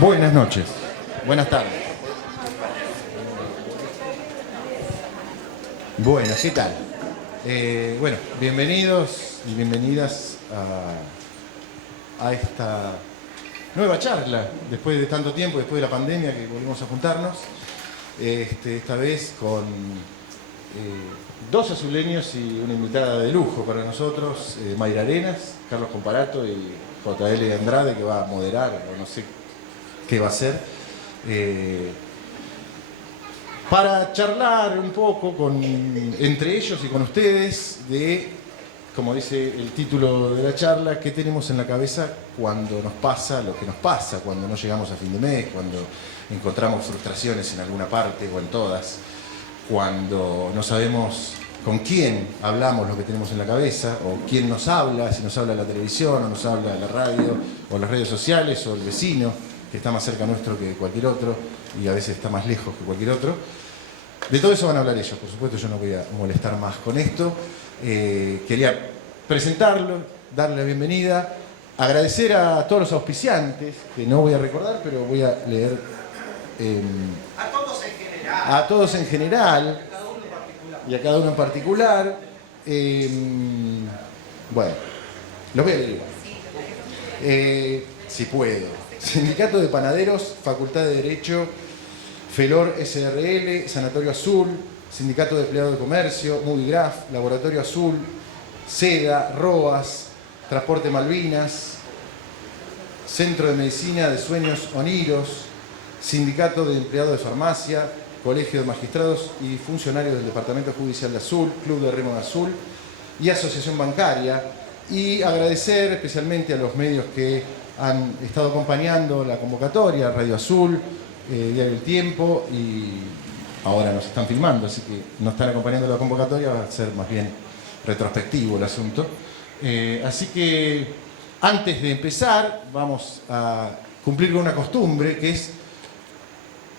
Buenas noches, buenas tardes. Bueno, ¿qué tal? Bueno, bienvenidos y bienvenidas a esta nueva charla, después de tanto tiempo, después de la pandemia que volvimos a juntarnos, esta vez con dos azuleños y una invitada de lujo para nosotros, Mayra Arenas, Carlos Comparato y JL Andrade, que va a moderar, o no sé qué va a hacer, para charlar un poco entre ellos y con ustedes de, como dice el título de la charla, qué tenemos en la cabeza cuando nos pasa lo que nos pasa, cuando no llegamos a fin de mes, cuando encontramos frustraciones en alguna parte o en todas, cuando no sabemos con quién hablamos lo que tenemos en la cabeza, o quién nos habla, si nos habla la televisión, o nos habla la radio, o las redes sociales, o el vecino, que está más cerca nuestro que cualquier otro, y a veces está más lejos que cualquier otro. De todo eso van a hablar ellos, por supuesto, yo no voy a molestar más con esto. Quería presentarlo, darle la bienvenida, agradecer a todos los auspiciantes, que no voy a recordar, pero voy a leer... a todos en general. A todos en general. Y a cada uno en particular. Bueno, los voy a leer. Si puedo. Sindicato de Panaderos, Facultad de Derecho, FELOR SRL, Sanatorio Azul, Sindicato de Empleados de Comercio, Movigraf, Laboratorio Azul, SEDA, ROAS, Transporte Malvinas, Centro de Medicina de Sueños Oniros, Sindicato de Empleados de Farmacia, Colegio de Magistrados y Funcionarios del Departamento Judicial de Azul, Club de Remo de Azul y Asociación Bancaria. Y agradecer especialmente a los medios que han estado acompañando la convocatoria, Radio Azul, Diario El Tiempo, y ahora nos están filmando, así que nos están acompañando la convocatoria, va a ser más bien retrospectivo el asunto. Así que antes de empezar vamos a cumplir con una costumbre, que es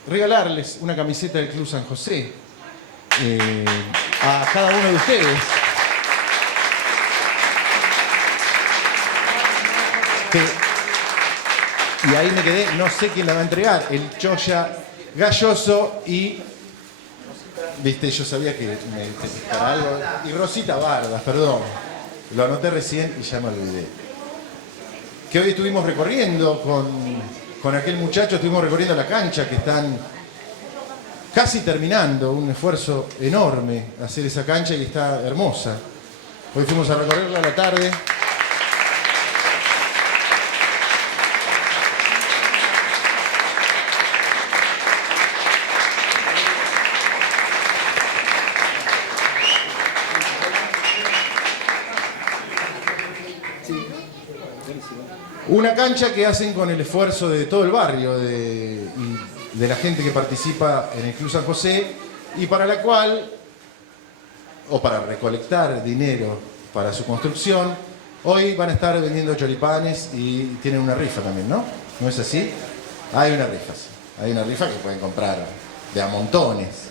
regalarles una camiseta del Club San José a cada uno de ustedes. Y ahí me quedé, no sé quién la va a entregar, el Choya Galloso y... Viste, yo sabía que para algo... Y Rosita Bardas, perdón. Lo anoté recién y ya me olvidé. Que hoy estuvimos recorriendo con aquel muchacho, estuvimos recorriendo la cancha, que están casi terminando, un esfuerzo enorme hacer esa cancha y está hermosa. Hoy fuimos a recorrerla a la tarde. Una cancha que hacen con el esfuerzo de todo el barrio, de la gente que participa en el Club San José, y para la cual, o para recolectar dinero para su construcción, hoy van a estar vendiendo choripanes y tienen una rifa también, ¿no? ¿No es así? Hay una rifa, sí. Hay una rifa que pueden comprar de a montones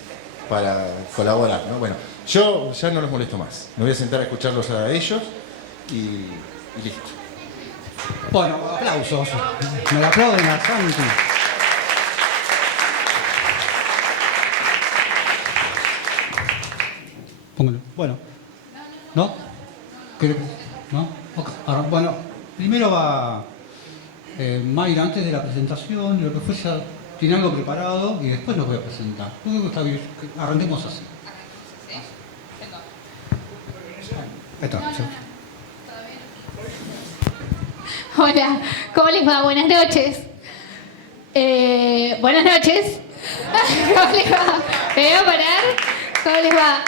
para colaborar, ¿no? Bueno, yo ya no los molesto más. Me voy a sentar a escucharlos a ellos y listo. Bueno, aplausos. Me lo aplauden a Santi. Póngalo. Bueno. ¿No? ¿No? Okay. Ahora, bueno, primero va Mayra antes de la presentación, lo que fue ya tiene algo preparado y después lo voy a presentar. Yo creo que está bien. Arranquemos así. Ahí está. ¿Sí? Hola, ¿cómo les va? Buenas noches. Buenas noches. ¿Cómo les va? ¿Me voy a parar? ¿Cómo les va?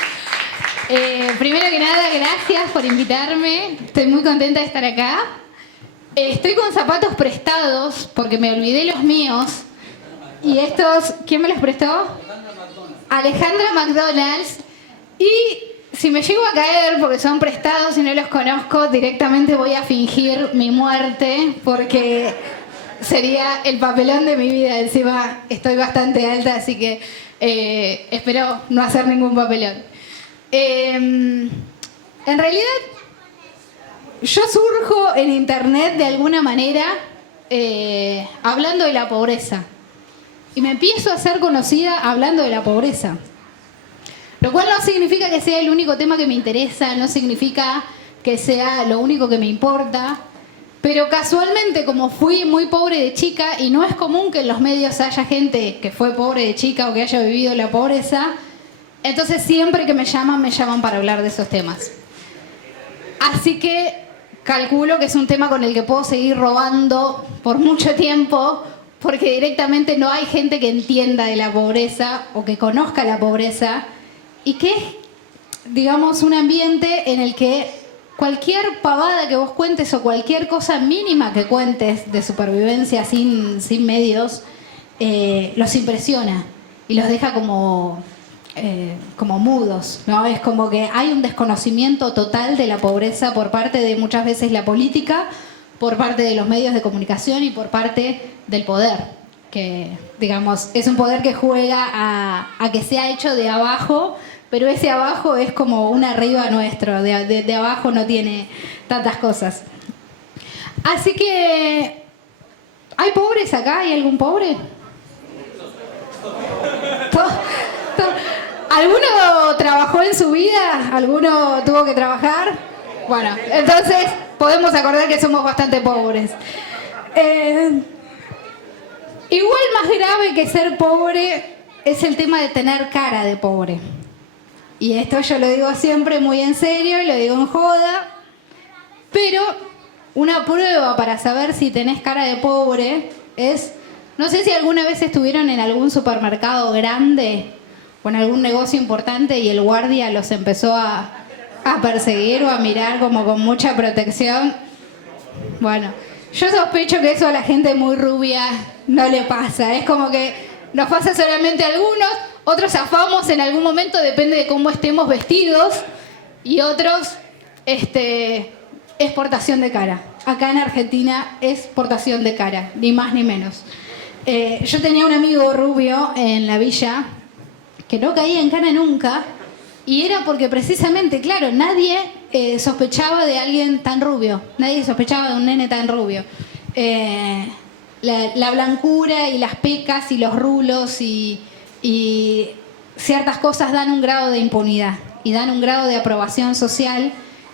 Primero que nada, gracias por invitarme. Estoy muy contenta de estar acá. Estoy con zapatos prestados porque me olvidé los míos. Y estos, ¿quién me los prestó? Alejandra McDonald's. Y si me llego a caer porque son prestados y no los conozco, directamente voy a fingir mi muerte porque sería el papelón de mi vida. Encima estoy bastante alta, así que espero no hacer ningún papelón. En realidad, yo surjo en internet de alguna manera hablando de la pobreza. Y me empiezo a hacer conocida hablando de la pobreza. Lo cual no significa que sea el único tema que me interesa, no significa que sea lo único que me importa. Pero casualmente, como fui muy pobre de chica, y no es común que en los medios haya gente que fue pobre de chica o que haya vivido la pobreza, entonces siempre que me llaman para hablar de esos temas. Así que calculo que es un tema con el que puedo seguir robando por mucho tiempo, porque directamente no hay gente que entienda de la pobreza o que conozca la pobreza, y que es, digamos, un ambiente en el que cualquier pavada que vos cuentes o cualquier cosa mínima que cuentes de supervivencia sin medios, los impresiona y los deja como mudos, ¿no? Es como que hay un desconocimiento total de la pobreza por parte de muchas veces la política, por parte de los medios de comunicación y por parte del poder, que digamos es un poder que juega a que sea hecho de abajo, pero ese abajo es como un arriba nuestro, de abajo no tiene tantas cosas. Así que, ¿hay pobres acá? ¿Hay algún pobre? ¿Alguno trabajó en su vida? ¿Alguno tuvo que trabajar? Bueno, entonces podemos acordar que somos bastante pobres. Igual más grave que ser pobre es el tema de tener cara de pobre. Y esto yo lo digo siempre muy en serio, lo digo en joda, pero una prueba para saber si tenés cara de pobre es, no sé si alguna vez estuvieron en algún supermercado grande o en algún negocio importante y el guardia los empezó a perseguir o a mirar como con mucha protección. Bueno, yo sospecho que eso a la gente muy rubia no le pasa. Es como que nos pasa solamente a algunos, otros zafamos en algún momento, depende de cómo estemos vestidos, y otros es portación de cara. Acá en Argentina es portación de cara, ni más ni menos. Yo tenía un amigo rubio en la villa que no caía en cana nunca, y era porque precisamente, claro, nadie sospechaba de alguien tan rubio, nadie sospechaba de un nene tan rubio. La blancura y las pecas y los rulos y ciertas cosas dan un grado de impunidad y dan un grado de aprobación social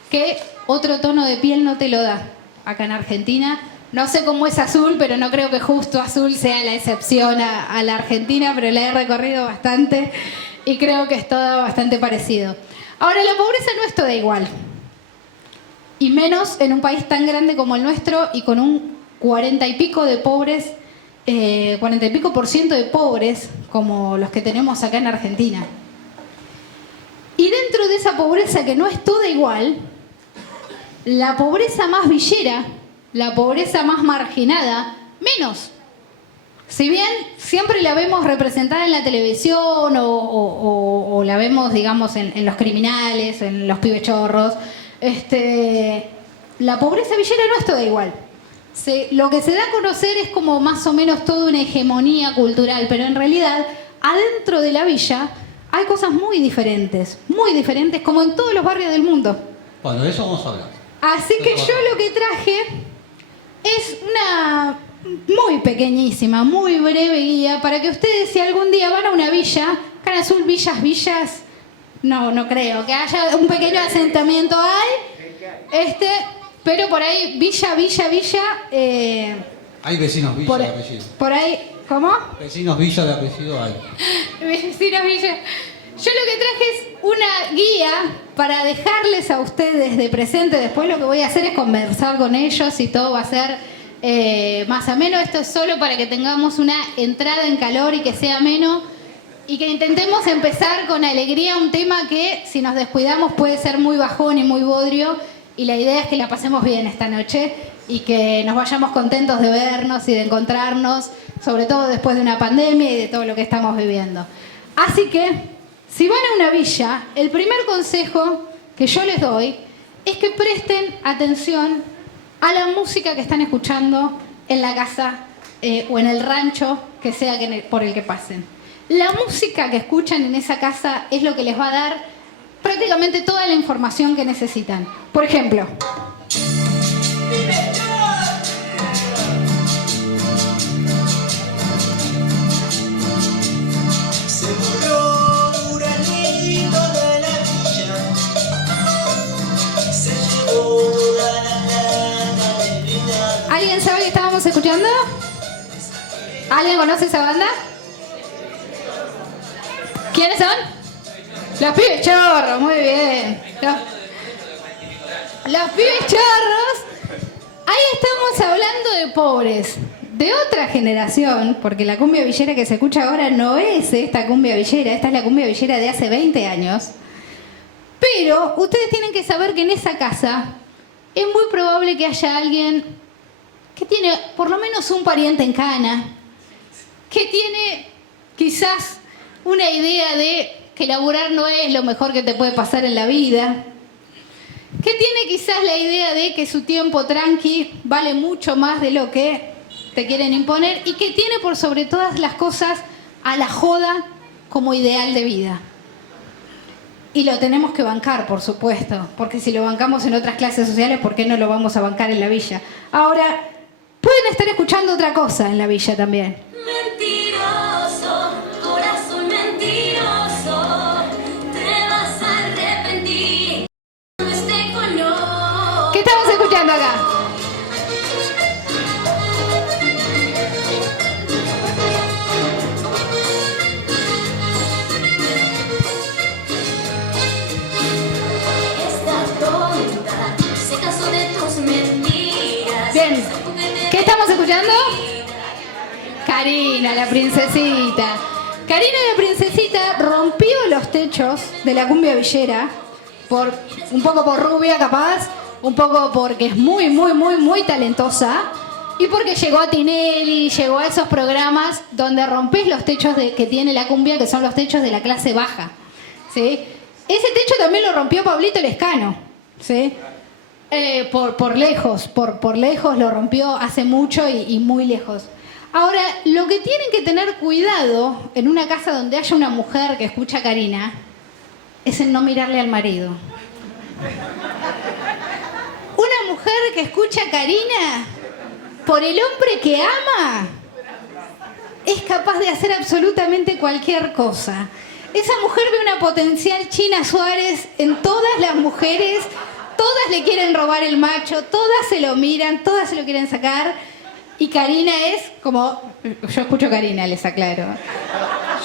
que otro tono de piel no te lo da. Acá en Argentina, no sé cómo es azul, pero no creo que justo azul sea la excepción a la Argentina, pero la he recorrido bastante y creo que es todo bastante parecido. Ahora, la pobreza no es toda igual, y menos en un país tan grande como el nuestro y con un 40 y pico de pobres, 40 y pico % de pobres como los que tenemos acá en Argentina. Y dentro de esa pobreza que no es toda igual, la pobreza más villera, la pobreza más marginada, menos. Si bien siempre la vemos representada en la televisión o la vemos, digamos, en los criminales, en los pibechorros, la pobreza villera no es toda igual. Lo que se da a conocer es como más o menos toda una hegemonía cultural, pero en realidad adentro de la villa hay cosas muy diferentes como en todos los barrios del mundo. Bueno, de eso vamos a hablar. Así que yo lo que traje es una muy pequeñísima, muy breve guía para que ustedes, si algún día van a una villa, Cana Azul, villas, no creo que haya un pequeño asentamiento pero por ahí, villa. Hay vecinos villa de apellido. Por ahí, ¿cómo? Vecinos villa de apellido hay. Vecinos villa. Yo lo que traje es una guía para dejarles a ustedes de presente. Después lo que voy a hacer es conversar con ellos y todo va a ser más ameno. Esto es solo para que tengamos una entrada en calor y que sea ameno. Y que intentemos empezar con alegría un tema que, si nos descuidamos, puede ser muy bajón y muy bodrio. Y la idea es que la pasemos bien esta noche y que nos vayamos contentos de vernos y de encontrarnos, sobre todo después de una pandemia y de todo lo que estamos viviendo. Así que, si van a una villa, el primer consejo que yo les doy es que presten atención a la música que están escuchando en la casa o en el rancho que sea por el que pasen. La música que escuchan en esa casa es lo que les va a dar prácticamente toda la información que necesitan. Por ejemplo, ¿Alguien sabe que estábamos escuchando? ¿Alguien conoce esa banda? ¿Quiénes son? Los Pibes Chorros, muy bien. Los Pibes Chorros. Ahí estamos hablando de pobres, de otra generación, porque la cumbia villera que se escucha ahora no es esta cumbia villera, esta es la cumbia villera de hace 20 años. Pero ustedes tienen que saber que en esa casa es muy probable que haya alguien que tiene por lo menos un pariente en cana, que tiene quizás una idea de que laburar no es lo mejor que te puede pasar en la vida, que tiene quizás la idea de que su tiempo tranqui vale mucho más de lo que te quieren imponer y que tiene por sobre todas las cosas a la joda como ideal de vida. Y lo tenemos que bancar, por supuesto, porque si lo bancamos en otras clases sociales, ¿por qué no lo vamos a bancar en la villa? Ahora, pueden estar escuchando otra cosa en la villa también. Mentiroso, corazón mentiroso, te vas a arrepentir cuando esté con yo. ¿Qué estamos escuchando acá? Esta tonta se casó de tus mentiras. Bien. ¿Qué estamos escuchando? Karina, la princesita. Karina, la princesita, rompió los techos de la cumbia villera, un poco por rubia capaz, un poco porque es muy, muy, muy, muy talentosa, y porque llegó a Tinelli, llegó a esos programas donde rompes los techos que tiene la cumbia, que son los techos de la clase baja, ¿sí? Ese techo también lo rompió Pablito Lescano, ¿sí? Por lejos lo rompió hace mucho y muy lejos. Ahora, lo que tienen que tener cuidado en una casa donde haya una mujer que escucha a Karina es en no mirarle al marido. Una mujer que escucha a Karina por el hombre que ama es capaz de hacer absolutamente cualquier cosa. Esa mujer ve una potencial China Suárez en todas las mujeres. Todas le quieren robar el macho, todas se lo miran, todas se lo quieren sacar. Y Karina es como... Yo escucho Karina, les aclaro.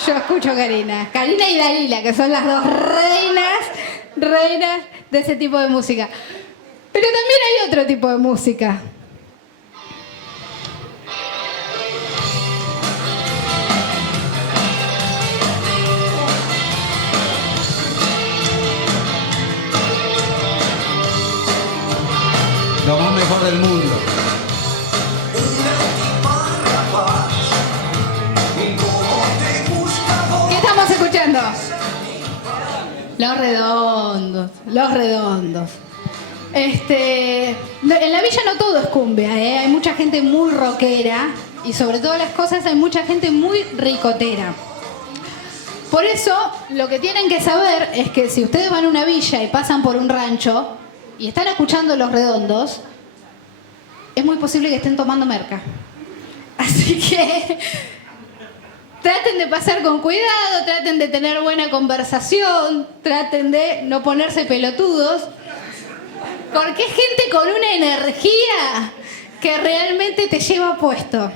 Yo escucho Karina. Karina y Dalila, que son las dos reinas de ese tipo de música. Pero también hay otro tipo de música. Lo más mejor del mundo. ¿Qué estamos escuchando? Los Redondos, Los Redondos. En la villa no todo es cumbia, ¿eh? Hay mucha gente muy rockera y sobre todas las cosas hay mucha gente muy ricotera. Por eso, lo que tienen que saber es que si ustedes van a una villa y pasan por un rancho y están escuchando Los Redondos, es muy posible que estén tomando merca. Así que traten de pasar con cuidado, traten de tener buena conversación, traten de no ponerse pelotudos, porque es gente con una energía que realmente te lleva puesto.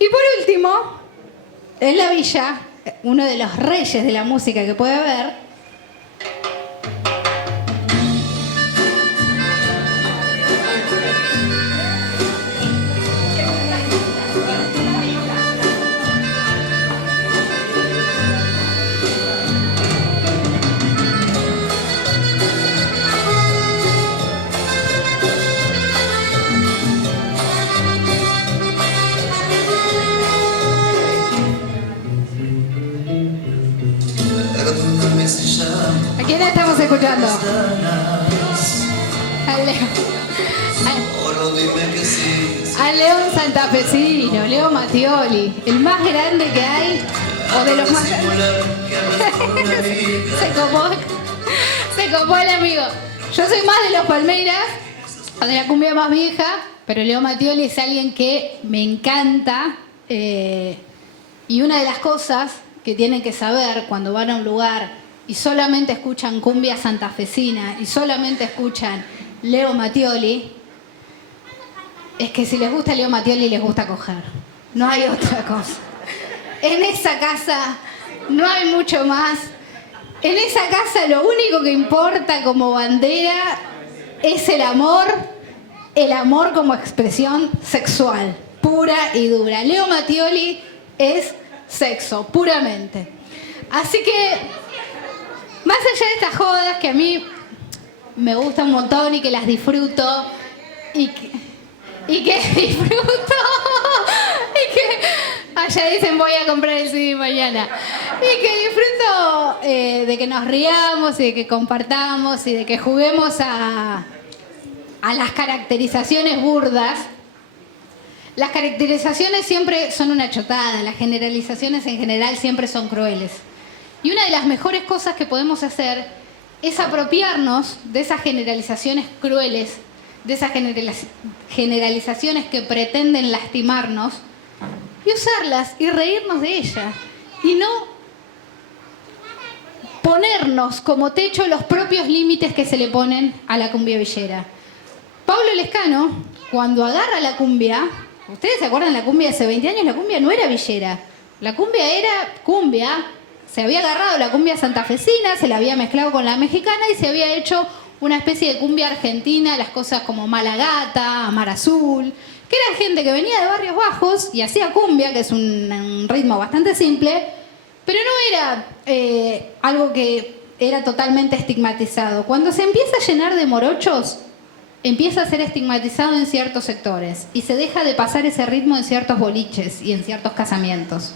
Y por último, en la villa, uno de los reyes de la música que puede haber, ¿a quién estamos escuchando? Al León Santafesino, Leo Mattioli, el más grande que hay, o de los más grandes. Se copó el amigo. Yo soy más de los Palmeiras, o de la cumbia más vieja, pero Leo Mattioli es alguien que me encanta. Y una de las cosas que tienen que saber cuando van a un lugar y solamente escuchan cumbia santafesina y solamente escuchan Leo Mattioli, es que si les gusta Leo Mattioli, les gusta coger. No hay otra cosa. En esa casa no hay mucho más. En esa casa lo único que importa como bandera es el amor como expresión sexual, pura y dura. Leo Mattioli es sexo, puramente. Así que, más allá de estas jodas que a mí me gustan un montón y que las disfruto, y que disfruto, y que allá dicen voy a comprar el CD mañana, y que disfruto de que nos riamos y de que compartamos y de que juguemos a las caracterizaciones burdas. Las caracterizaciones siempre son una chotada, las generalizaciones en general siempre son crueles. Y una de las mejores cosas que podemos hacer es apropiarnos de esas generalizaciones crueles, de esas generalizaciones que pretenden lastimarnos, y usarlas y reírnos de ellas. Y no ponernos como techo los propios límites que se le ponen a la cumbia villera. Pablo Lescano, cuando agarra la cumbia, ¿ustedes se acuerdan de la cumbia de hace 20 años? La cumbia no era villera. La cumbia era cumbia. Se había agarrado la cumbia santafesina, se la había mezclado con la mexicana y se había hecho una especie de cumbia argentina, las cosas como Malagata, Mar Azul, que era gente que venía de barrios bajos y hacía cumbia, que es un ritmo bastante simple, pero no era algo que era totalmente estigmatizado. Cuando se empieza a llenar de morochos, empieza a ser estigmatizado en ciertos sectores y se deja de pasar ese ritmo en ciertos boliches y en ciertos casamientos.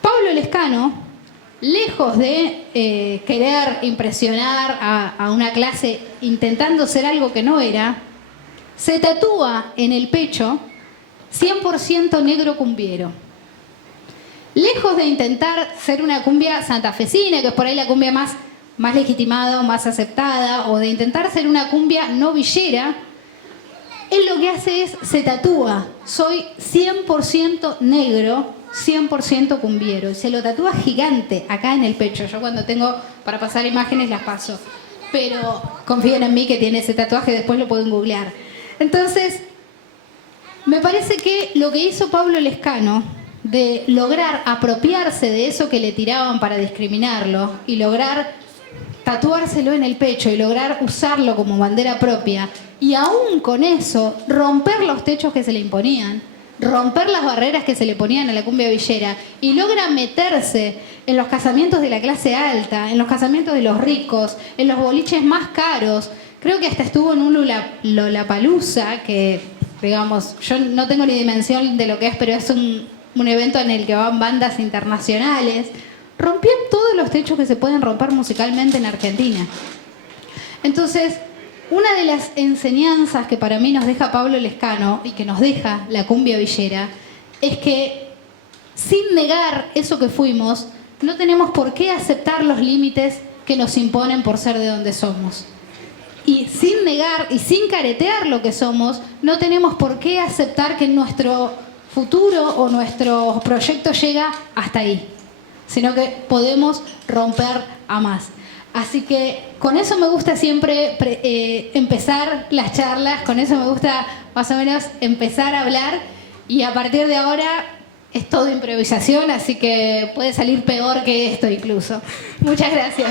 Pablo Lescano, lejos de querer impresionar a una clase intentando ser algo que no era, se tatúa en el pecho 100% negro cumbiero. Lejos de intentar ser una cumbia santafesina, que es por ahí la cumbia más legitimada o más aceptada, o de intentar ser una cumbia no villera, él lo que hace es, se tatúa, soy 100% negro, 100% cumbiero, y se lo tatúa gigante acá en el pecho. Yo cuando tengo para pasar imágenes las paso, pero confíen en mí que tiene ese tatuaje, después lo pueden googlear. Entonces, me parece que lo que hizo Pablo Lescano de lograr apropiarse de eso que le tiraban para discriminarlo y lograr tatuárselo en el pecho y lograr usarlo como bandera propia, y aún con eso romper los techos que se le imponían, romper las barreras que se le ponían a la cumbia villera, y logra meterse en los casamientos de la clase alta, en los casamientos de los ricos, en los boliches más caros. Creo que hasta estuvo en un Lollapalooza, que, digamos, yo no tengo ni dimensión de lo que es, pero es un evento en el que van bandas internacionales. Rompió todos los techos que se pueden romper musicalmente en Argentina. Entonces, una de las enseñanzas que para mí nos deja Pablo Lescano y que nos deja la cumbia villera es que, sin negar eso que fuimos, no tenemos por qué aceptar los límites que nos imponen por ser de donde somos. Y sin negar y sin caretear lo que somos, no tenemos por qué aceptar que nuestro futuro o nuestro proyecto llega hasta ahí, sino que podemos romper a más. Así que con eso me gusta siempre empezar las charlas, con eso me gusta más o menos empezar a hablar, y a partir de ahora es todo improvisación, así que puede salir peor que esto incluso. Muchas gracias.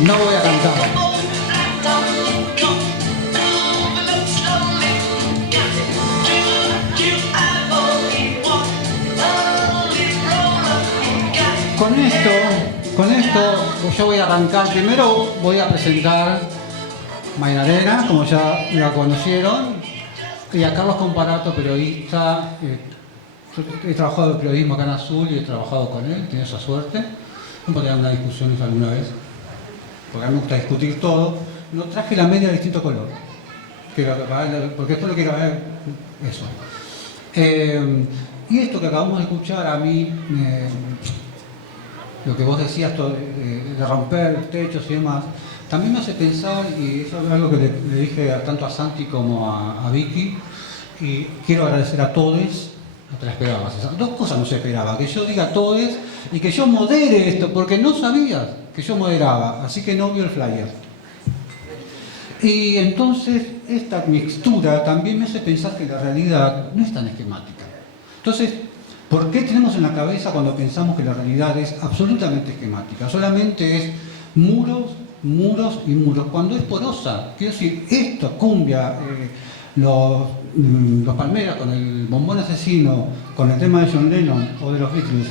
No voy a cantar. Con esto yo voy a arrancar. Primero voy a presentar Mayra Arena, como ya la conocieron, y a Carlos Comparato, periodista. He trabajado en periodismo acá en Azul y he trabajado con él, tiene esa suerte. Hemos tenido unas discusiones alguna vez, porque a mí me gusta discutir todo. No traje la media de distinto color, porque después lo quiero ver eso. Y esto que acabamos de escuchar, a mí, lo que vos decías de romper techos y demás, también me hace pensar, y eso es algo que le dije tanto a Santi como a Vicky, y quiero agradecer a todos, no te la esperabas, esas dos cosas no se esperaba, que yo diga a todos y que yo modere esto, porque no sabía que yo moderaba, así que no vio el flyer. Y entonces esta mixtura también me hace pensar que la realidad no es tan esquemática. Entonces, ¿por qué tenemos en la cabeza cuando pensamos que la realidad es absolutamente esquemática? Solamente es muros, muros y muros. Cuando es porosa, quiero decir, esta cumbia, los Palmeras con el bombón asesino, con el tema de John Lennon o de los Beatles,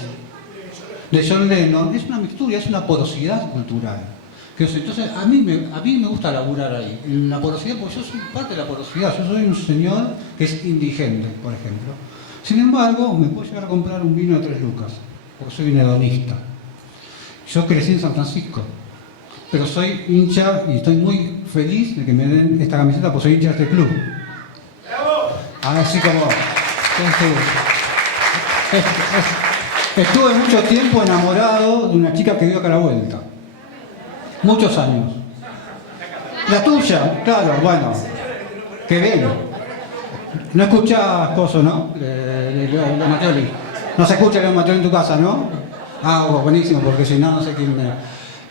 de John Lennon, es una mixtura, es una porosidad cultural. Entonces, a mí me gusta laburar ahí, en la porosidad, porque yo soy parte de la porosidad. Yo soy un señor que es indigente, por ejemplo. Sin embargo, me puedo llegar a comprar un vino de 3 lucas, porque soy un hedonista. Yo crecí en San Francisco, pero soy hincha y estoy muy feliz de que me den esta camiseta, porque soy hincha de este club. Así como... Estuve mucho tiempo enamorado de una chica que vive acá a la vuelta. Muchos años. La tuya, claro, bueno. Qué bien. No escuchas cosas, ¿no? Leo Matteoli. No se escucha Leo Matteoli en tu casa, ¿no? Ah, buenísimo, porque si no, no sé quién me...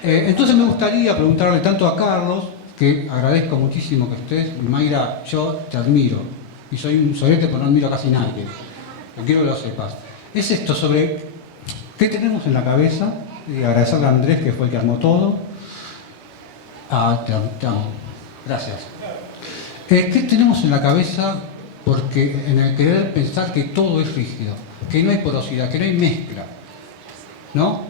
entonces me gustaría preguntarle tanto a Carlos, que agradezco muchísimo que estés. Mayra, yo te admiro. Y soy un sorete, pero no admiro a casi nadie. Quiero que lo sepas. Es esto sobre qué tenemos en la cabeza. Y agradecerle a Andrés, que fue el que armó todo. Te amo. Gracias. ¿Qué tenemos en la cabeza? Porque en el querer pensar que todo es rígido, que no hay porosidad, que no hay mezcla, ¿no?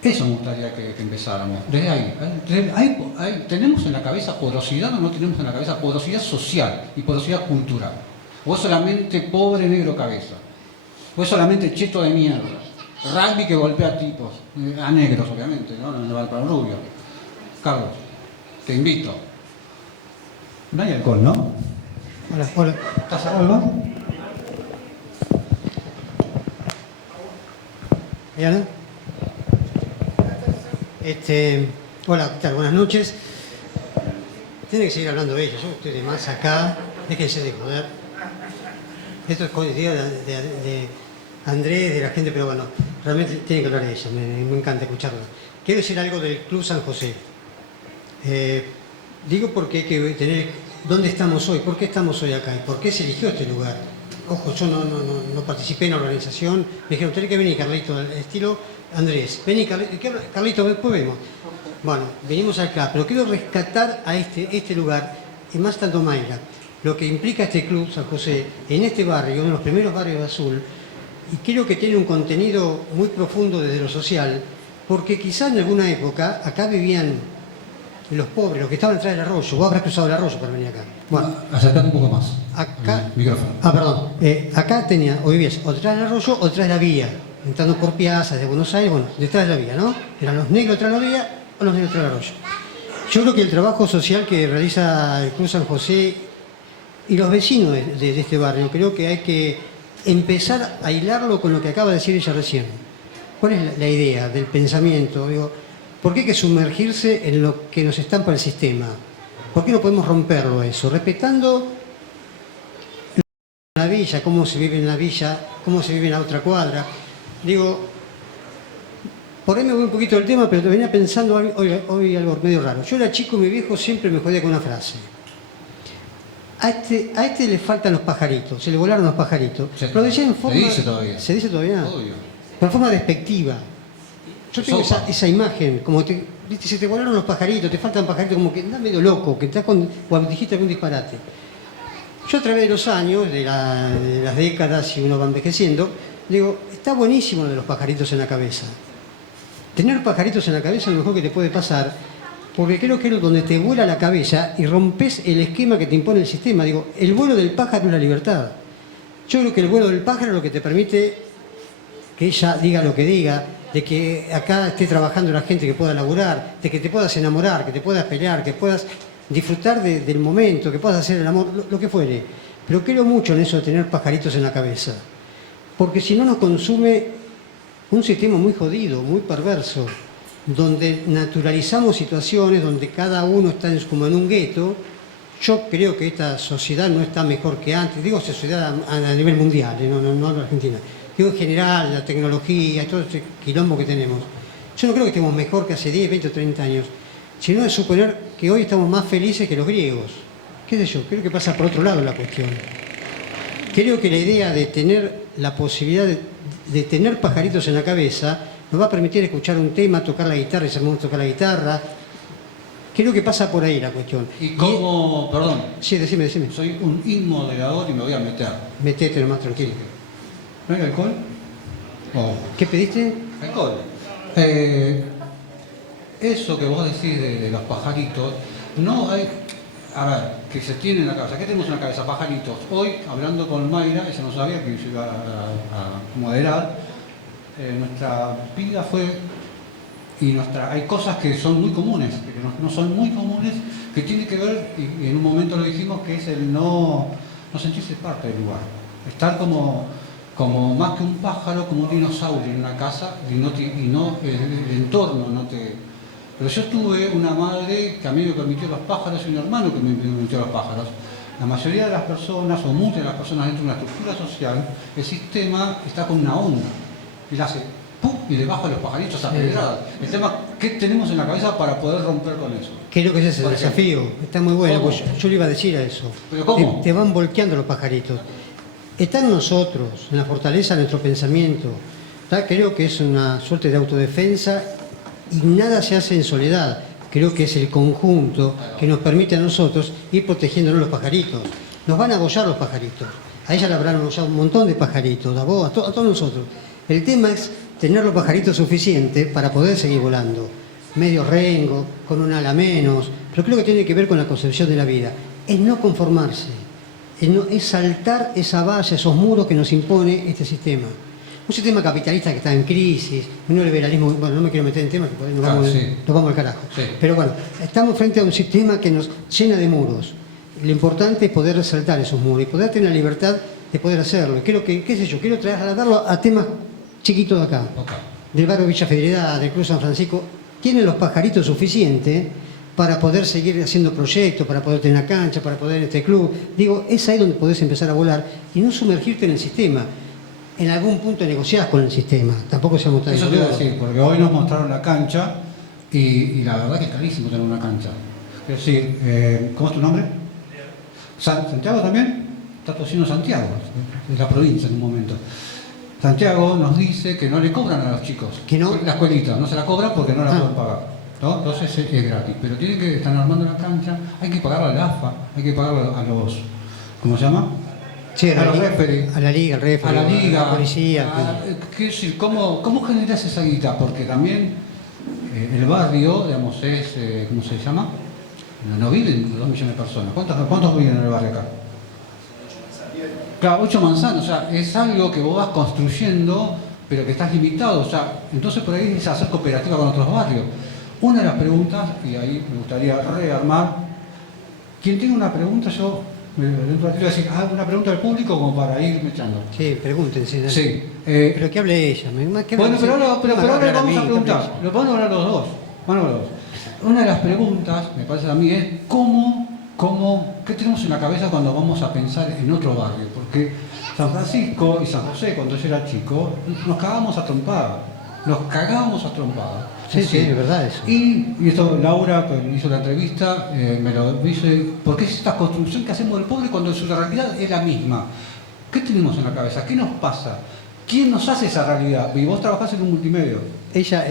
Eso me gustaría que empezáramos. Desde ahí. ¿Tenemos en la cabeza porosidad o no tenemos en la cabeza porosidad social y porosidad cultural? ¿O es solamente pobre negro cabeza? ¿O es solamente cheto de mierda? Rugby que golpea a tipos, a negros obviamente, ¿no? No va para el rubio. Carlos, te invito. No hay alcohol, ¿no? Hola, hola. ¿Estás a algo? ¿Diana? Hola, ¿qué tal? Buenas noches. Tiene que seguir hablando ella, yo estoy de más acá, déjense de joder. Esto es idea de Andrés, de la gente, pero bueno, realmente tiene que hablar de ella, me encanta escucharla. Quiero decir algo del Club San José. Digo porque hay que tener dónde estamos hoy, por qué estamos hoy acá y por qué se eligió este lugar. Ojo, yo no participé en la organización, me dijeron, tenés que venir, Carlito, al estilo Andrés. Vení, Carlito, después vemos. Bueno, venimos acá, pero quiero rescatar a este lugar, y más tanto Mayra, lo que implica este Club San José en este barrio, uno de los primeros barrios de Azul, y creo que tiene un contenido muy profundo desde lo social, porque quizás en alguna época acá vivían los pobres, los que estaban atrás del arroyo. Vos habrás cruzado el arroyo para venir acá. Bueno, acercate un poco más. Acá, micrófono. Perdón. Acá o vivías o detrás del arroyo o detrás de la vía. Entrando por Piazza, de Buenos Aires, bueno, detrás de la vía, ¿no? Eran los negros detrás de la vía o los negros detrás del arroyo. Yo creo que el trabajo social que realiza el Club San José y los vecinos de este barrio, creo que hay que empezar a hilarlo con lo que acaba de decir ella recién. ¿Cuál es la idea del pensamiento? Digo, ¿por qué hay que sumergirse en lo que nos estampa el sistema? ¿Por qué no podemos romperlo eso? Respetando la villa, cómo se vive en la villa, cómo se vive en la otra cuadra. Digo, por ahí me voy un poquito del tema, pero venía pensando hoy algo medio raro. Yo era chico y mi viejo siempre me jodía con una frase. A este le faltan los pajaritos, se le volaron los pajaritos. Lo decía en forma... Se dice todavía. ¿Se dice todavía? Obvio. Pero en forma despectiva. Yo tengo esa imagen, como viste, se te volaron los pajaritos, te faltan pajaritos, como que estás medio loco, que estás o dijiste algún disparate. Yo a través de los años, de las décadas, y uno va envejeciendo, digo, está buenísimo lo de los pajaritos en la cabeza. Tener pajaritos en la cabeza es lo mejor que te puede pasar, porque creo que es donde te vuela la cabeza y rompes el esquema que te impone el sistema. Digo, el vuelo del pájaro es la libertad. Yo creo que el vuelo del pájaro es lo que te permite que ella diga lo que diga, de que acá esté trabajando la gente que pueda laburar, de que te puedas enamorar, que te puedas pelear, que puedas disfrutar del momento, que puedas hacer el amor, lo que fuere. Pero creo mucho en eso de tener pajaritos en la cabeza, porque si no nos consume un sistema muy jodido, muy perverso. donde naturalizamos situaciones, donde cada uno está como en un gueto. Yo creo que esta sociedad no está mejor que antes, digo sociedad a nivel mundial, no en Argentina. Digo en general, la tecnología, todo este quilombo que tenemos. Yo no creo que estemos mejor que hace 10, 20 o 30 años, sino de suponer que hoy estamos más felices que los griegos. ¿Qué sé yo? Creo que pasa por otro lado la cuestión. Creo que la idea de tener la posibilidad de tener pajaritos en la cabeza nos va a permitir escuchar un tema, tocar la guitarra y ser hermoso tocar la guitarra. Creo que pasa por ahí la cuestión. Y como, perdón, Sí, decime. soy un inmoderador y me voy a meter. Metete nomás tranquilo. ¿No hay alcohol? Oh. ¿Qué pediste? Alcohol. Eso que vos decís de los pajaritos, no hay... A ver, que se tiene en la cabeza. ¿Qué tenemos en la cabeza? Pajaritos. Hoy, hablando con Mayra, ella no sabía que se iba a moderar, nuestra vida fue... Y hay cosas que son muy comunes, que no son muy comunes, que tiene que ver, y en un momento lo dijimos, que es el no sentirse parte del lugar. Estar como más que un pájaro, como un dinosaurio en una casa, y no el entorno no te... Pero yo tuve una madre que a mí me permitió los pájaros y un hermano que me permitió los pájaros. La mayoría de las personas, o muchas de las personas dentro de una estructura social, el sistema está con una onda. Y la hace ¡pum! Y le baja los pajaritos a pedradas. El tema, ¿qué tenemos en la cabeza para poder romper con eso? Creo que ese es el desafío. Está muy bueno. ¿Cómo? Pues yo le iba a decir a eso. ¿Pero cómo? Te van volteando los pajaritos. Está en nosotros, en la fortaleza de nuestro pensamiento. Creo que es una suerte de autodefensa y nada se hace en soledad. Creo que es el conjunto que nos permite a nosotros ir protegiéndonos los pajaritos. Nos van a abollar los pajaritos. A ella le habrán abollado un montón de pajaritos, a vos, a todos nosotros. El tema es tener los pajaritos suficientes para poder seguir volando. Medio rengo, con un ala menos. Pero creo que tiene que ver con la concepción de la vida. Es no conformarse. Es saltar esa valla, esos muros que nos impone este sistema. Un sistema capitalista que está en crisis, un neoliberalismo, bueno, no me quiero meter en temas que por ahí nos vamos al carajo. Sí. Pero bueno, estamos frente a un sistema que nos llena de muros. Lo importante es poder saltar esos muros y poder tener la libertad de poder hacerlo. Y creo que, qué sé yo, quiero trasladarlo a temas chiquitos de acá. Okay. Del barrio Villa Fidelidad, del Club San Francisco. Tienen los pajaritos suficientes para poder seguir haciendo proyectos, para poder tener una cancha, para poder este club. Digo, es ahí donde podés empezar a volar y no sumergirte en el sistema. En algún punto negociás con el sistema. Tampoco seamos tan... Eso te iba a decir, porque hoy nos mostraron la cancha y la verdad que es carísimo tener una cancha. Es decir, ¿cómo es tu nombre? ¿Santiago también? Está tosiendo Santiago, es la provincia en un momento. Santiago nos dice que no le cobran a los chicos. ¿Que no? La escuelita, no se la cobran porque no la pueden pagar. ¿No? Entonces es gratis. Pero tienen que estar armando la cancha, hay que pagarle a la AFA, hay que pagarle a los... ¿Cómo se llama? Sí, a los referees, a la liga, al referee, a la liga, a la policía. ¿Qué decir? ¿Cómo generas esa guita? Porque también el barrio, digamos, es, ¿cómo se llama? No viven 2 millones de personas. ¿Cuántos viven en el barrio acá? Claro, 8 manzanas, o sea, es algo que vos vas construyendo, pero que estás limitado, o sea, entonces por ahí es hacer cooperativa con otros barrios. Una de las preguntas, y ahí me gustaría rearmar, quien tenga una pregunta, yo dentro de voy a decir, una pregunta al público como para irme echando. Sí, pregúntense. Sí. Pero que hable ella. Bueno, pero ahora vamos a preguntar, lo van a hablar los dos. Una de las preguntas, me parece a mí, es ¿qué tenemos en la cabeza cuando vamos a pensar en otro barrio? Porque San Francisco y San José, cuando yo era chico, nos cagábamos a trompada. Sí, es verdad eso. Y esto, Laura, que hizo la entrevista, me lo dice, ¿por qué es esta construcción que hacemos del pobre cuando su realidad es la misma? ¿Qué tenemos en la cabeza? ¿Qué nos pasa? ¿Quién nos hace esa realidad? Y vos trabajás en un multimedio. Ella,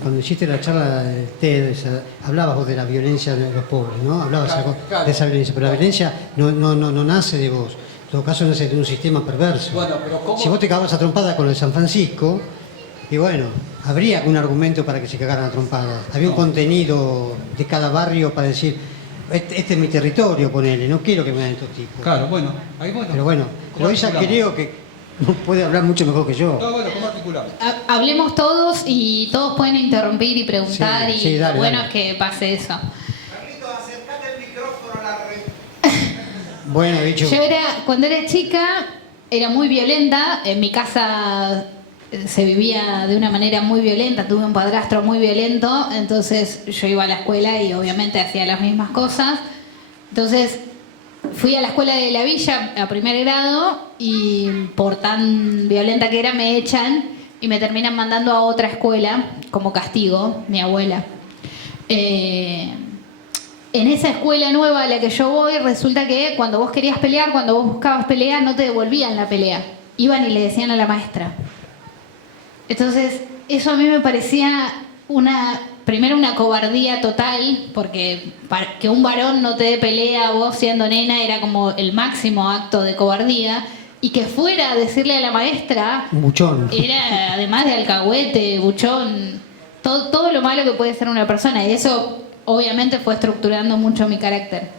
cuando hiciste la charla de TED, hablabas vos de la violencia de los pobres, ¿no? Hablabas Claro. de esa violencia, pero la violencia no nace de vos. En todo caso nace de un sistema perverso. Bueno, pero ¿cómo? Si vos te cagabas a trompada con el San Francisco, y bueno, habría un argumento para que se cagaran a trompada. Había un contenido de cada barrio para decir, este es mi territorio, ponele, no quiero que me den estos tipos. Claro, bueno, ahí bueno. Pero bueno, pero ella creo que puede hablar mucho mejor que yo. No, bueno, ¿cómo articulamos? Hablemos todos y todos pueden interrumpir y preguntar Sí, y dale, lo bueno dale. es que pase eso. Carlitos, acercate el micrófono a la red. Bueno, dicho. Cuando era chica, era muy violenta. En mi casa se vivía de una manera muy violenta, tuve un padrastro muy violento, entonces yo iba a la escuela y obviamente hacía las mismas cosas. Entonces fui a la escuela de la villa a primer grado y por tan violenta que era me echan y me terminan mandando a otra escuela como castigo, mi abuela. En esa escuela nueva a la que yo voy, resulta que cuando vos querías pelear, cuando vos buscabas pelea, no te devolvían la pelea. Iban y le decían a la maestra. Entonces, eso a mí me parecía primero una cobardía total, porque para que un varón no te dé pelea vos siendo nena era como el máximo acto de cobardía, y que fuera a decirle a la maestra, Buchón. era además de alcahuete, buchón, todo lo malo que puede ser una persona, y eso obviamente fue estructurando mucho mi carácter.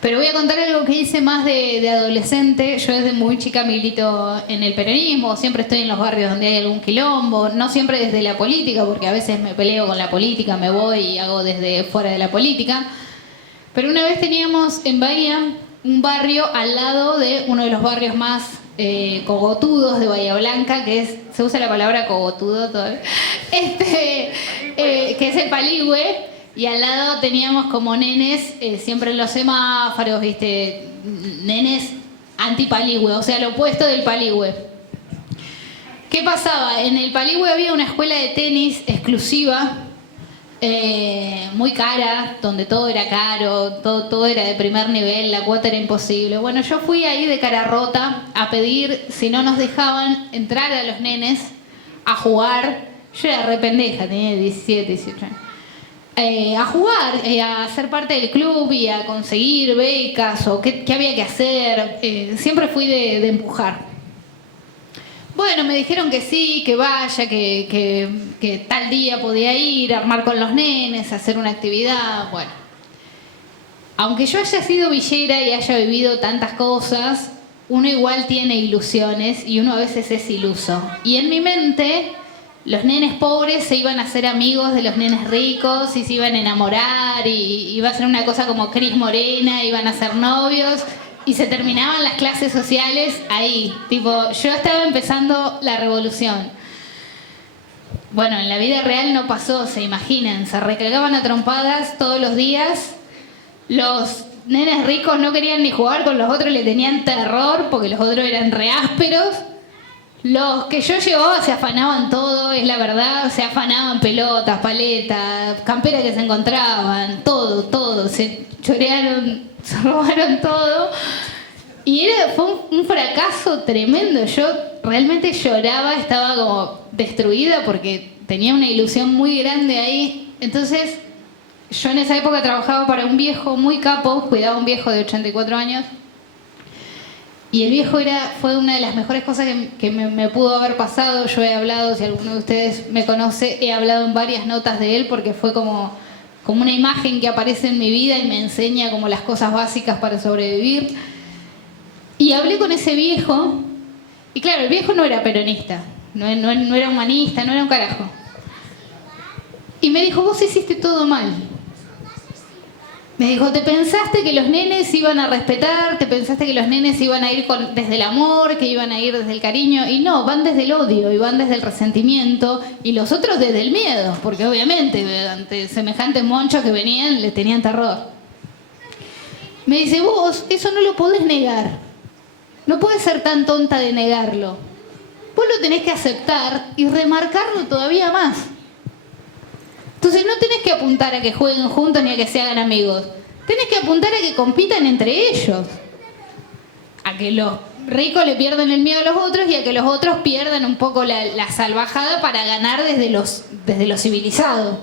Pero voy a contar algo que hice más de adolescente. Yo desde muy chica milito en el peronismo, siempre estoy en los barrios donde hay algún quilombo, no siempre desde la política, porque a veces me peleo con la política, me voy y hago desde fuera de la política. Pero una vez teníamos en Bahía un barrio al lado de uno de los barrios más cogotudos de Bahía Blanca, que es, se usa la palabra cogotudo todavía, que es el Paligüe. Y al lado teníamos como nenes, siempre en los semáforos, ¿viste? Nenes anti-Paligüe, o sea, lo opuesto del Paligüe. ¿Qué pasaba? En el Paligüe había una escuela de tenis exclusiva, muy cara, donde todo era caro, todo era de primer nivel, la cuota era imposible. Bueno, yo fui ahí de cara rota a pedir si no nos dejaban entrar a los nenes a jugar. Yo era re pendeja, tenía 17, 18 años. A jugar, a ser parte del club y a conseguir becas o qué había que hacer. Siempre fui de empujar. Bueno, me dijeron que sí, que vaya, que tal día podía ir, armar con los nenes, hacer una actividad. Bueno, aunque yo haya sido villera y haya vivido tantas cosas, uno igual tiene ilusiones y uno a veces es iluso. Y en mi mente, los nenes pobres se iban a hacer amigos de los nenes ricos y se iban a enamorar y iba a ser una cosa como Cris Morena, iban a ser novios y se terminaban las clases sociales ahí. Tipo, yo estaba empezando la revolución. Bueno, en la vida real no pasó, se imaginan. Se recagaban a trompadas todos los días. Los nenes ricos no querían ni jugar con los otros, le tenían terror porque los otros eran re ásperos. Los que yo llevaba se afanaban todo, es la verdad, se afanaban pelotas, paletas, camperas que se encontraban, todo, se chorearon, se robaron todo. Y fue un fracaso tremendo, yo realmente lloraba, estaba como destruida porque tenía una ilusión muy grande ahí. Entonces, yo en esa época trabajaba para un viejo muy capo, cuidaba a un viejo de 84 años. Y el viejo fue una de las mejores cosas que me pudo haber pasado. Yo he hablado, si alguno de ustedes me conoce, he hablado en varias notas de él porque fue como una imagen que aparece en mi vida y me enseña como las cosas básicas para sobrevivir. Y hablé con ese viejo, y claro, el viejo no era peronista, no era humanista, no era un carajo. Y me dijo, vos hiciste todo mal. Me dijo, te pensaste que los nenes iban a respetar, te pensaste que los nenes iban a ir desde el amor, que iban a ir desde el cariño, y no, van desde el odio y van desde el resentimiento, y los otros desde el miedo, porque obviamente ante semejantes monchos que venían les tenían terror. Me dice, vos eso no lo podés negar, no podés ser tan tonta de negarlo, vos lo tenés que aceptar y remarcarlo todavía más. Entonces no tenés que apuntar a que jueguen juntos ni a que se hagan amigos. Tenés que apuntar a que compitan entre ellos. A que los ricos le pierdan el miedo a los otros y a que los otros pierdan un poco la salvajada para ganar desde lo civilizado.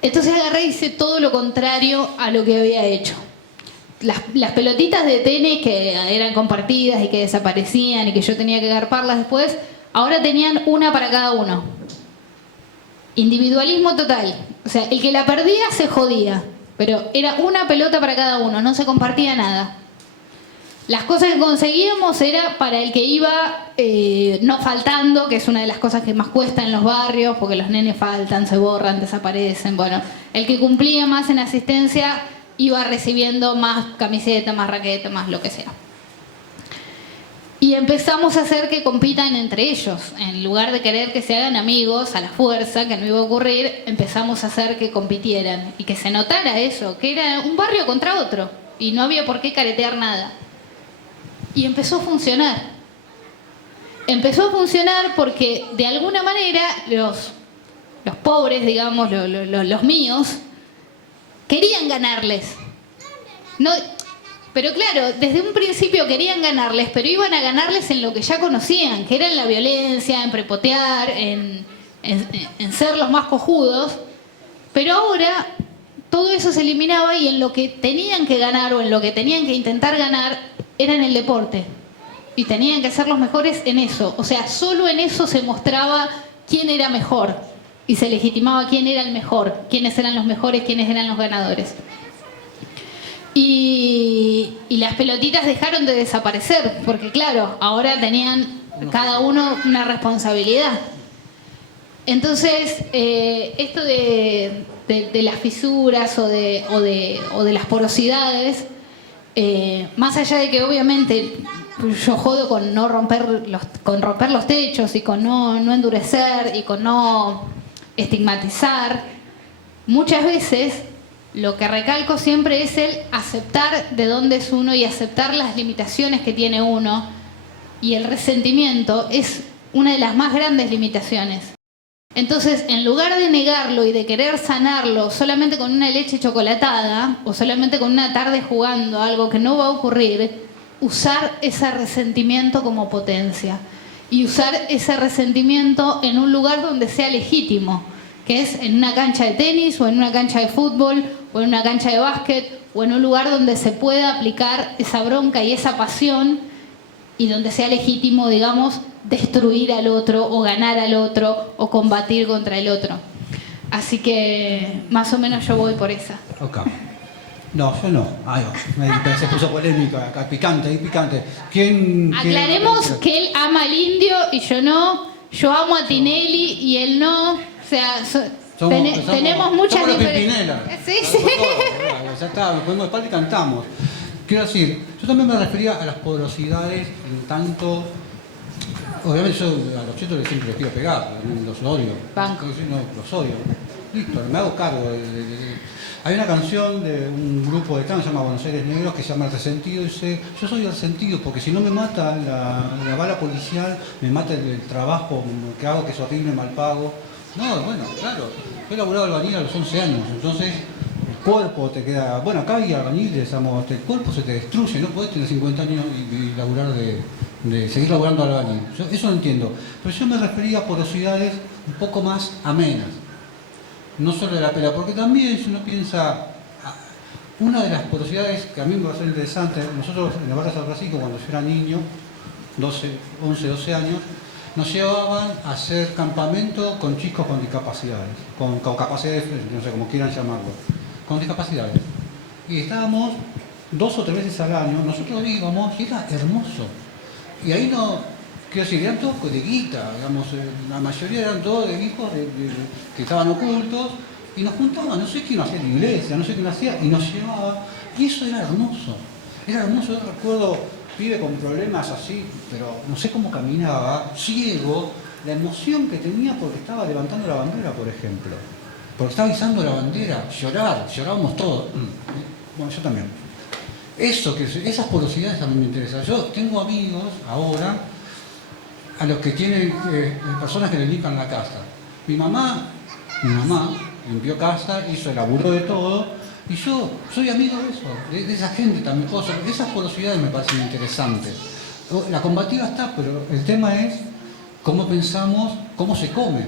Entonces agarré y hice todo lo contrario a lo que había hecho. Las pelotitas de tenis que eran compartidas y que desaparecían y que yo tenía que agarparlas después, ahora tenían una para cada uno. Individualismo total. O sea, el que la perdía se jodía. Pero era una pelota para cada uno, no se compartía nada. Las cosas que conseguíamos era para el que iba no faltando, que es una de las cosas que más cuesta en los barrios, porque los nenes faltan, se borran, desaparecen. Bueno, el que cumplía más en asistencia iba recibiendo más camiseta, más raqueta, más lo que sea. Y Y empezamos a hacer que compitan entre ellos. En lugar de querer que se hagan amigos a la fuerza, que no iba a ocurrir, empezamos a hacer que compitieran y que se notara eso, que era un barrio contra otro y no había por qué caretear nada. Y empezó a funcionar. Empezó a funcionar porque de alguna manera los pobres, digamos, los míos, querían ganarles. No, pero claro, desde un principio querían ganarles, pero iban a ganarles en lo que ya conocían, que era en la violencia, en prepotear, en ser los más cojudos. Pero ahora todo eso se eliminaba y en lo que tenían que ganar o en lo que tenían que intentar ganar era en el deporte. Y tenían que ser los mejores en eso. O sea, solo en eso se mostraba quién era mejor y se legitimaba quién era el mejor, quiénes eran los mejores, quiénes eran los ganadores. Y las pelotitas dejaron de desaparecer, porque claro, ahora tenían cada uno una responsabilidad. Entonces, esto de las fisuras o de las porosidades, más allá de que obviamente yo jodo con no romper los techos y con no endurecer y con no estigmatizar, muchas veces lo que recalco siempre es el aceptar de dónde es uno y aceptar las limitaciones que tiene uno, y el resentimiento es una de las más grandes limitaciones. Entonces, en lugar de negarlo y de querer sanarlo solamente con una leche chocolatada o solamente con una tarde jugando algo que no va a ocurrir, usar ese resentimiento como potencia y usar ese resentimiento en un lugar donde sea legítimo, que es en una cancha de tenis o en una cancha de fútbol o en una cancha de básquet o en un lugar donde se pueda aplicar esa bronca y esa pasión y donde sea legítimo, digamos, destruir al otro o ganar al otro o combatir contra el otro. Así que más o menos yo voy por esa. Ok. No, yo no. Ay, se puso polémica acá, picante. ¿Quién? Aclaremos que él ama al Indio y yo no. Yo amo a Tinelli y él no. O sea, tenemos muchas diferencias. Sí, sí. Ya está, nos ponemos de espalda y cantamos. Quiero decir, yo también me refería a las porosidades en tanto. Obviamente yo a los chetos siempre les pido pegar, los odio. Banco. No, los odio. Listo, me hago cargo. Hay una canción de un grupo de tango que se llama Buenos Aires Negros que se llama El Resentido y dice: yo soy el resentido porque si no me mata la bala policial, me mata el trabajo que hago, que es horrible, mal pago. No, bueno, claro. Yo he laburado albañil a los 11 años, entonces el cuerpo te queda. Bueno, acá hay albañiles, digamos, el cuerpo se te destruye, no podés tener 50 años y laburar de seguir laburando albañil. Eso lo entiendo. Pero yo me refería a porosidades un poco más amenas. No solo de la pelea, porque también si uno piensa, una de las porosidades que a mí me parece interesante, nosotros en el barrio de San Francisco, cuando yo era niño, 11, 12 años, nos llevaban a hacer campamento con chicos con discapacidades, con capacidades, no sé cómo quieran llamarlo, con discapacidades. Y estábamos 2 o 3 veces al año, nosotros íbamos y era hermoso. Y ahí no... Quiero decir, eran todos de guita, digamos, la mayoría eran todos de hijos que estaban ocultos y nos juntaban, no sé quién hacía en la iglesia, no sé quién hacía, y nos llevaba, y eso era hermoso, yo recuerdo, pibe con problemas así, pero no sé cómo caminaba, ciego, la emoción que tenía porque estaba levantando la bandera, por ejemplo, porque estaba izando la bandera, llorábamos todos, bueno, yo también. Esas porosidades también me interesan. Yo tengo amigos ahora a los que tienen personas que le limpian la casa. Mi mamá limpió casa, hizo el laburo de todo, y yo soy amigo de eso, de esa gente también. Esas porosidades me parecen interesantes. La combativa está, pero el tema es cómo pensamos, cómo se come.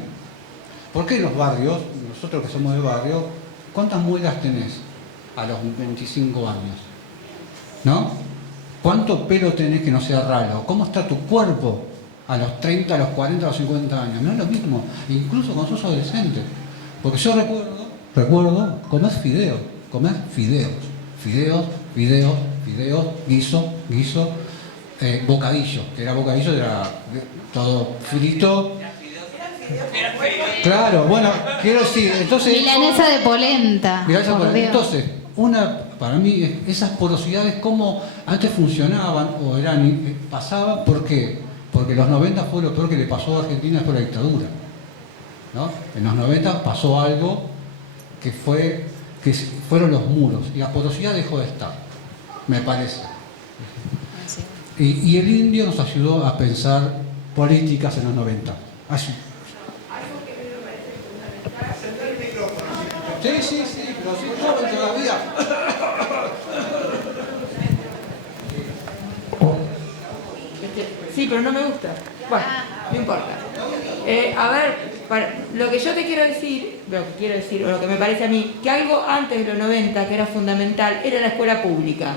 ¿Por qué en los barrios, nosotros que somos de barrio, cuántas muelas tenés a los 25 años? ¿No? ¿Cuánto pelo tenés que no sea ralo? ¿Cómo está tu cuerpo a los 30, a los 40, a los 50 años? No es lo mismo, incluso cuando sos adolescente. Porque yo recuerdo comer fideos, guiso, bocadillo, que era bocadillo, era todo frito. Claro, bueno, quiero decir, entonces... Milanesa de polenta. Entonces, para mí, esas porosidades, cómo antes funcionaban o pasaban, ¿por qué? Porque los 90 fue lo peor que le pasó a Argentina después de la dictadura, ¿no? En los 90 pasó algo que fueron los muros, y la porosidad dejó de estar, me parece. Y el indio nos ayudó a pensar políticas en los 90. Así. Sí, pero si joven todavía. Sí, pero no me gusta. Bueno, no importa. A ver, lo que yo te quiero decir, o lo que me parece a mí, que algo antes de los 90 que era fundamental era la escuela pública.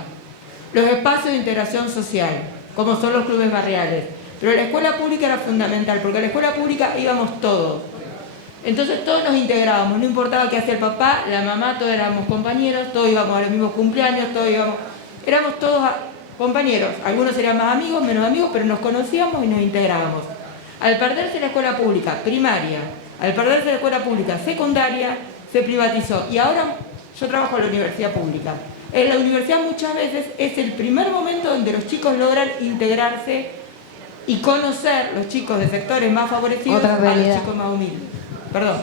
Los espacios de integración social, como son los clubes barriales. Pero la escuela pública era fundamental, porque a la escuela pública íbamos todos. Entonces todos nos integrábamos, no importaba qué hacía el papá, la mamá, todos éramos compañeros, todos íbamos a los mismos cumpleaños, éramos todos compañeros. Algunos eran más amigos, menos amigos, pero nos conocíamos y nos integrábamos. Al perderse la escuela pública primaria, al perderse la escuela pública secundaria, se privatizó. Y ahora yo trabajo en la universidad pública. En la universidad muchas veces es el primer momento donde los chicos logran integrarse y conocer, los chicos de sectores más favorecidos, a los chicos más humildes. Perdón.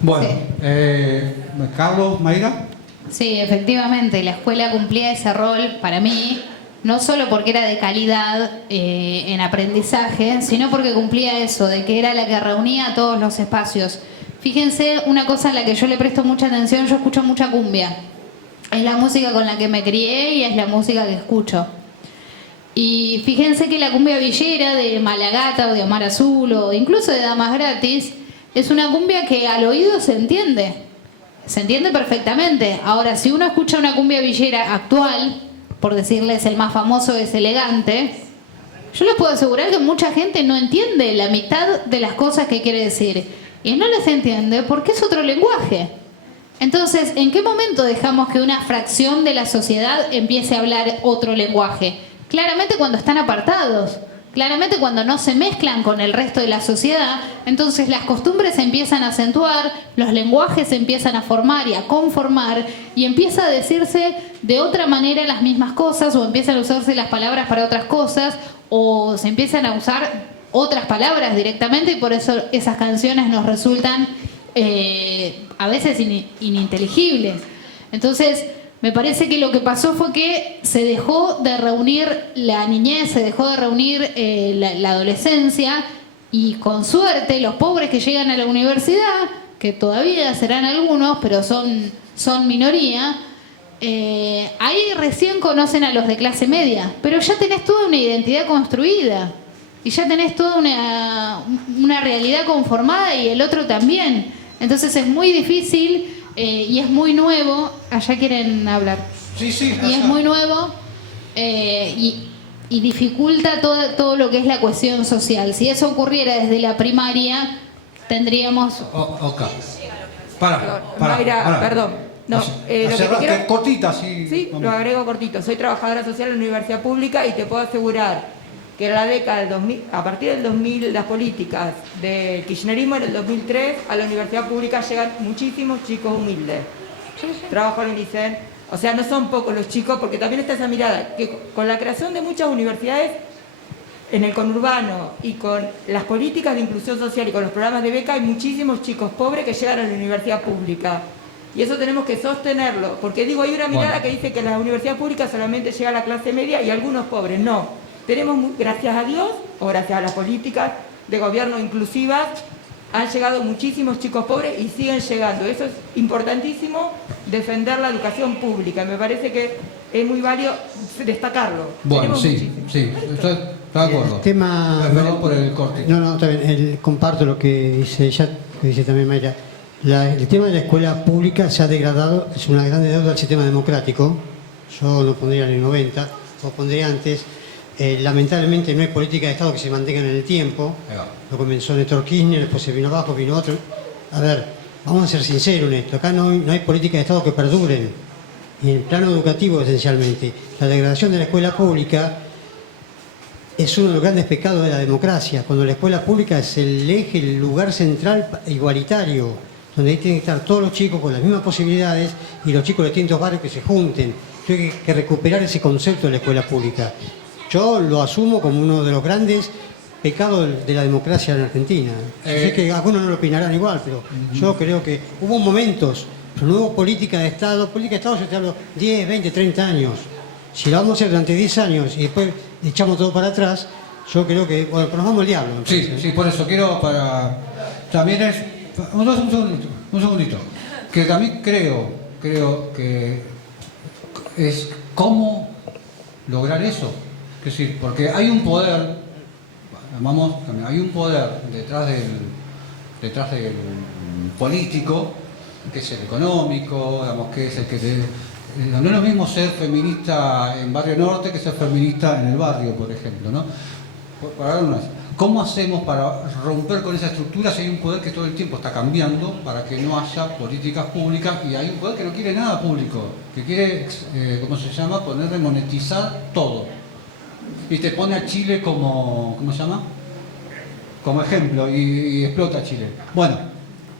Bueno, Sí. Carlos, Mayra. Sí, efectivamente, la escuela cumplía ese rol para mí, no solo porque era de calidad en aprendizaje, sino porque cumplía eso, de que era la que reunía todos los espacios. Fíjense, una cosa a la que yo le presto mucha atención, yo escucho mucha cumbia. Es la música con la que me crié y es la música que escucho. Y fíjense que la cumbia villera de Malagata o de Omar Azul o incluso de Damas Gratis es una cumbia que al oído se entiende perfectamente. Ahora, si uno escucha una cumbia villera actual, por decirles el más famoso es Elegante, yo les puedo asegurar que mucha gente no entiende la mitad de las cosas que quiere decir. Y no les entiende porque es otro lenguaje. Entonces, ¿en qué momento dejamos que una fracción de la sociedad empiece a hablar otro lenguaje? Claramente cuando están apartados, claramente cuando no se mezclan con el resto de la sociedad, entonces las costumbres se empiezan a acentuar, los lenguajes se empiezan a formar y a conformar y empieza a decirse de otra manera las mismas cosas o empiezan a usarse las palabras para otras cosas o se empiezan a usar otras palabras directamente y por eso esas canciones nos resultan a veces ininteligibles. Entonces, me parece que lo que pasó fue que se dejó de reunir la niñez, se dejó de reunir la adolescencia y con suerte los pobres que llegan a la universidad, que todavía serán algunos, pero son minoría, ahí recién conocen a los de clase media, pero ya tenés toda una identidad construida y ya tenés toda una realidad conformada y el otro también. Entonces es muy difícil y es muy nuevo. Allá quieren hablar. Sí, y es muy nuevo y dificulta todo lo que es la cohesión social. Si eso ocurriera desde la primaria, tendríamos... Ok. Para. Mayra, perdón. No, lo que te quiero... cortita, sí. Sí, vamos. lo agrego cortito. Soy trabajadora social en la universidad pública y te puedo asegurar que en la década del 2000, a partir del 2000, las políticas del kirchnerismo en el 2003, a la universidad pública llegan muchísimos chicos humildes. Trabajo en el ICEN. O sea, no son pocos los chicos, porque también está esa mirada, que con la creación de muchas universidades en el conurbano y con las políticas de inclusión social y con los programas de beca, hay muchísimos chicos pobres que llegan a la universidad pública. Y eso tenemos que sostenerlo, porque digo, hay una mirada que dice que la universidad pública solamente llega a la clase media y algunos pobres. No. Tenemos, gracias a Dios, o gracias a las políticas de gobierno inclusivas, han llegado muchísimos chicos pobres y siguen llegando. Eso es importantísimo, defender la educación pública. Me parece que es muy válido destacarlo. Bueno, Tenemos sí, estoy de acuerdo. El tema... Perdón por el corte. No, está bien. Comparto lo que dice ella, que dice también Mayra. El tema de la escuela pública se ha degradado, es una gran deuda al sistema democrático. Yo lo pondría en el 90, lo pondría antes. Lamentablemente no hay política de Estado que se mantenga en el tiempo. Lo comenzó Néstor Kirchner, después se vino abajo, vino otro. A ver, vamos a ser sinceros en esto. Acá no hay política de Estado que perduren. Y en el plano educativo, esencialmente. La degradación de la escuela pública es uno de los grandes pecados de la democracia. Cuando la escuela pública es el eje, el lugar central igualitario. donde ahí tienen que estar todos los chicos con las mismas posibilidades y los chicos de distintos barrios que se junten. Hay que recuperar ese concepto de la escuela pública. Yo lo asumo como uno de los grandes pecados de la democracia en Argentina. Yo sé que algunos no lo opinarán igual, pero yo creo que hubo momentos, pero no hubo política de Estado. Política de Estado yo te hablo 10, 20, 30 años. Si lo vamos a hacer durante 10 años y después echamos todo para atrás, yo creo que, bueno, pero nos vamos al diablo. Sí, sí, por eso quiero para... También es... Un segundito. Que también creo que es cómo lograr eso. Es decir, porque hay un poder, hay un poder detrás del político, que es el económico, digamos, que es el que no es lo mismo ser feminista en Barrio Norte que ser feminista en el barrio, por ejemplo, ¿no? Para dar una, ¿cómo hacemos para romper con esa estructura si hay un poder que todo el tiempo está cambiando para que no haya políticas públicas y hay un poder que no quiere nada público, que quiere, ¿cómo se llama?, poner de monetizar todo? Y te pone a Chile como, ¿cómo se llama?, como ejemplo y explota Chile. Bueno,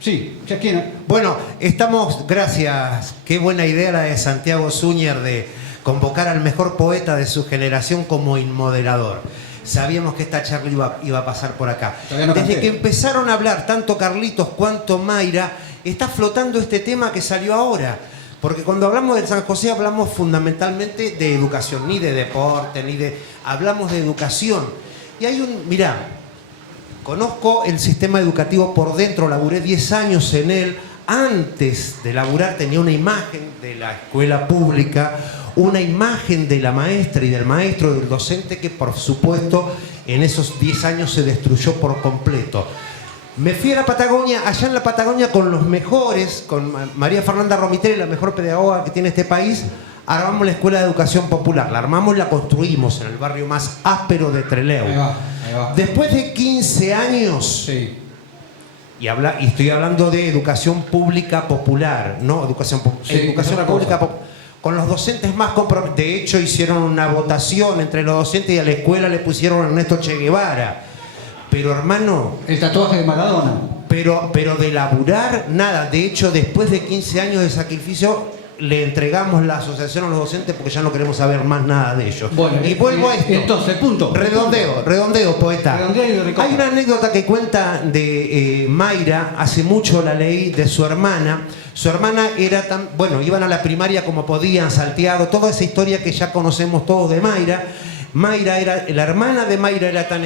sí, ya quieren. Bueno, estamos, gracias, qué buena idea la de Santiago Zúñer de convocar al mejor poeta de su generación como inmoderador. Sabíamos que esta charla iba a pasar por acá. No Desde que empezaron a hablar tanto Carlitos cuanto Mayra, está flotando este tema que salió ahora. Porque cuando hablamos de San José hablamos fundamentalmente de educación, ni de deporte, hablamos de educación. Y hay mirá, conozco el sistema educativo por dentro, laburé 10 años en él. Antes de laburar tenía una imagen de la escuela pública, una imagen de la maestra y del maestro, del docente, que por supuesto en esos 10 años se destruyó por completo. Me fui a la Patagonia, allá en la Patagonia con los mejores, con María Fernanda Romitelli, la mejor pedagoga que tiene este país, armamos la Escuela de Educación Popular. La armamos y la construimos en el barrio más áspero de Trelew. Ahí va. Después de 15 años, Sí. y estoy hablando de educación pública popular, no educación pública popular, con los docentes más comprometidos. De hecho, hicieron una votación entre los docentes y a la escuela le pusieron a Ernesto Che Guevara. Pero hermano... El tatuaje de Maradona. Pero de laburar, nada. De hecho, después de 15 años de sacrificio, le entregamos la asociación a los docentes porque ya no queremos saber más nada de ellos. Bueno, y vuelvo a esto. Entonces, punto. Redondeo, poeta. Hay una anécdota que cuenta de Mayra, hace mucho la leí, de su hermana. Su hermana era tan... Bueno, iban a la primaria como podían, salteado, toda esa historia que ya conocemos todos de Mayra. La hermana de Mayra era tan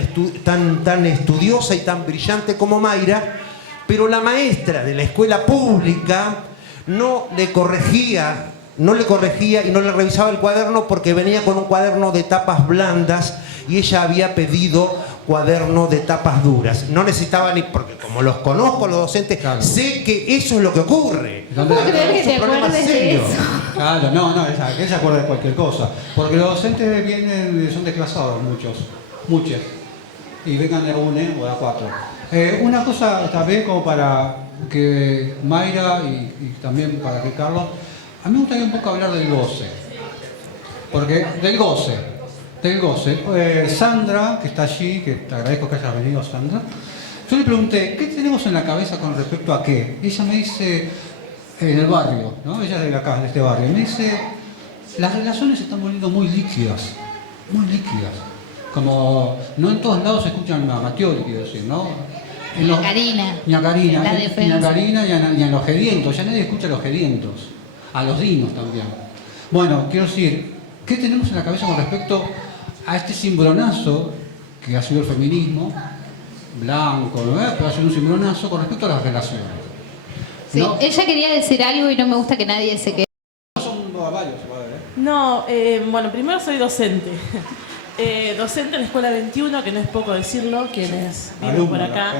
estudiosa y tan brillante como Mayra, pero la maestra de la escuela pública no le corregía y no le revisaba el cuaderno porque venía con un cuaderno de tapas blandas y ella había pedido cuaderno de tapas duras. No necesitaba ni... Porque como los conozco los docentes, claro, sé que eso es lo que ocurre. No puedo creer que te acuerdes de eso. Claro, no, que se acuerda de cualquier cosa. Porque los docentes son desclasados muchas. Y vengan de UNE o de A4. Una cosa también como para que Mayra y también para que Carlos, a mí me gustaría un poco hablar del goce. Porque del goce. Sandra, que está allí, que te agradezco que hayas venido, Sandra. Yo le pregunté, ¿qué tenemos en la cabeza con respecto a qué? Ella me dice, en el barrio, ¿no? Ella es de acá, de este barrio. Me dice, las relaciones se están volviendo muy líquidas. Como, no en todos lados se escuchan a Mattioli, quiero decir, ¿no? Ni a Karina, ni a los gedientos. Ya nadie escucha a los gedientos. A los dinos también. Bueno, quiero decir, ¿qué tenemos en la cabeza con respecto a este cimbronazo que ha sido el feminismo blanco, ¿no? Pero ha sido un cimbronazo con respecto a las relaciones? Sí, ¿no? Ella quería decir algo y no me gusta que nadie se quede. Son varios, No, bueno, primero soy docente. Docente en la Escuela 21, que no es poco decirlo, quienes viven por acá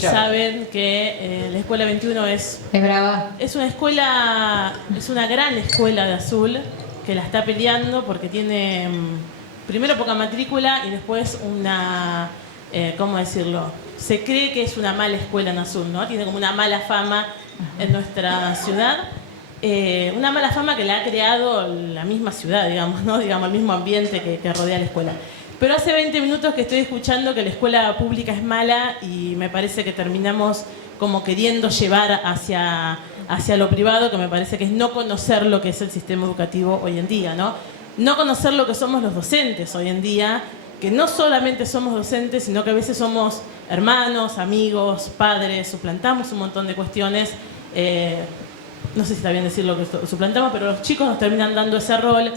saben que la Escuela 21 es brava. Es una escuela, es una gran escuela de Azul, que la está peleando porque tiene primero poca matrícula y después una, ¿cómo decirlo? Se cree que es una mala escuela en Azul, ¿no? Tiene como una mala fama en nuestra ciudad. Una mala fama que la ha creado la misma ciudad, digamos, ¿no? Digamos, el mismo ambiente que rodea la escuela. Pero hace 20 minutos que estoy escuchando que la escuela pública es mala y me parece que terminamos como queriendo llevar hacia lo privado, que me parece que es no conocer lo que es el sistema educativo hoy en día, ¿no? No conocer lo que somos los docentes hoy en día, que no solamente somos docentes, sino que a veces somos hermanos, amigos, padres, suplantamos un montón de cuestiones. No sé si está bien decir lo que suplantamos, pero los chicos nos terminan dando ese rol.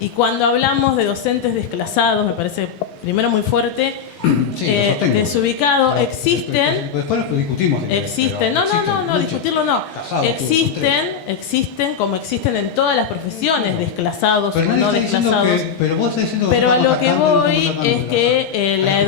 Y cuando hablamos de docentes desclasados, me parece primero muy fuerte, desubicado, existen. Después lo discutimos. Existen, no, discutirlo no. Existen como existen en todas las profesiones, desclasados o no desclasados. Pero a lo que voy es que la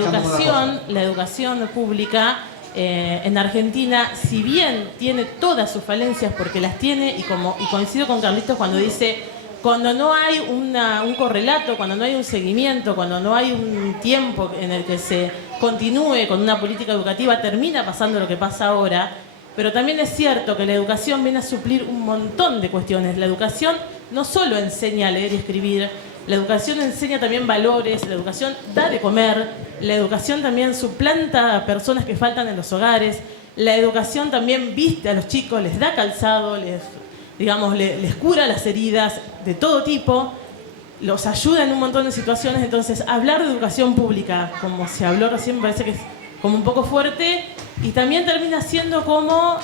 educación pública en Argentina, si bien tiene todas sus falencias, porque las tiene, y coincido con Carlitos cuando dice, cuando no hay un correlato, cuando no hay un seguimiento, cuando no hay un tiempo en el que se continúe con una política educativa, termina pasando lo que pasa ahora. Pero también es cierto que la educación viene a suplir un montón de cuestiones. La educación no solo enseña a leer y escribir, la educación enseña también valores, la educación da de comer, la educación también suplanta a personas que faltan en los hogares, la educación también viste a los chicos, les da calzado, les cura las heridas de todo tipo, los ayuda en un montón de situaciones. Entonces, hablar de educación pública, como se habló recién, me parece que es como un poco fuerte, y también termina siendo como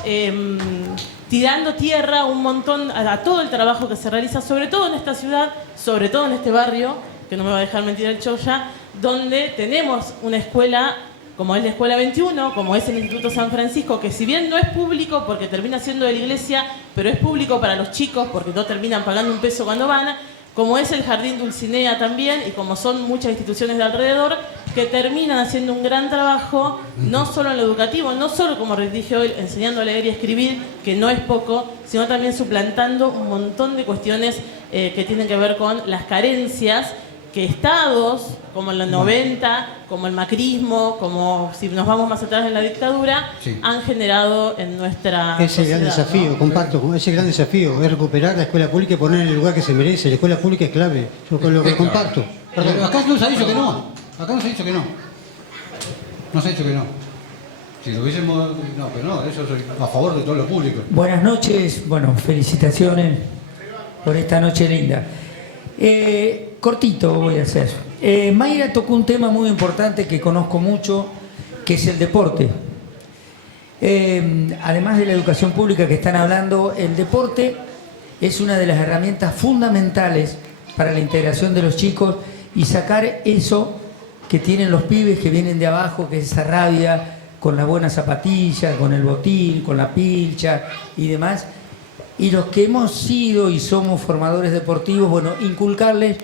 tirando tierra un montón a todo el trabajo que se realiza, sobre todo en esta ciudad, sobre todo en este barrio, que no me va a dejar mentir el Choya, donde tenemos una escuela como es la Escuela 21, como es el Instituto San Francisco, que si bien no es público porque termina siendo de la iglesia, pero es público para los chicos porque no terminan pagando un peso cuando van, como es el Jardín Dulcinea también, y como son muchas instituciones de alrededor, que terminan haciendo un gran trabajo, no solo en lo educativo, no solo, como dije hoy, enseñando a leer y escribir, que no es poco, sino también suplantando un montón de cuestiones que tienen que ver con las carencias que estados, como en los 90, como el macrismo, como si nos vamos más atrás en la dictadura, han generado en nuestra Ese sociedad, gran desafío, ¿no? comparto, ese gran desafío es recuperar la escuela pública y ponerla en el lugar que se merece. La escuela pública es clave, yo con lo que comparto. Perdón, acá no se ha dicho que no. Acá no se ha dicho que no. No se ha dicho que no. Si lo hubiésemos... No, pero no, eso soy a favor de todo lo público. Buenas noches, bueno, felicitaciones por esta noche linda. Cortito voy a hacer. Mayra tocó un tema muy importante que conozco mucho, que es el deporte. Además de la educación pública que están hablando, el deporte es una de las herramientas fundamentales para la integración de los chicos y sacar eso que tienen los pibes que vienen de abajo, que es esa rabia con la buena zapatilla, con el botín, con la pilcha y demás. Y los que hemos sido y somos formadores deportivos, bueno, inculcarles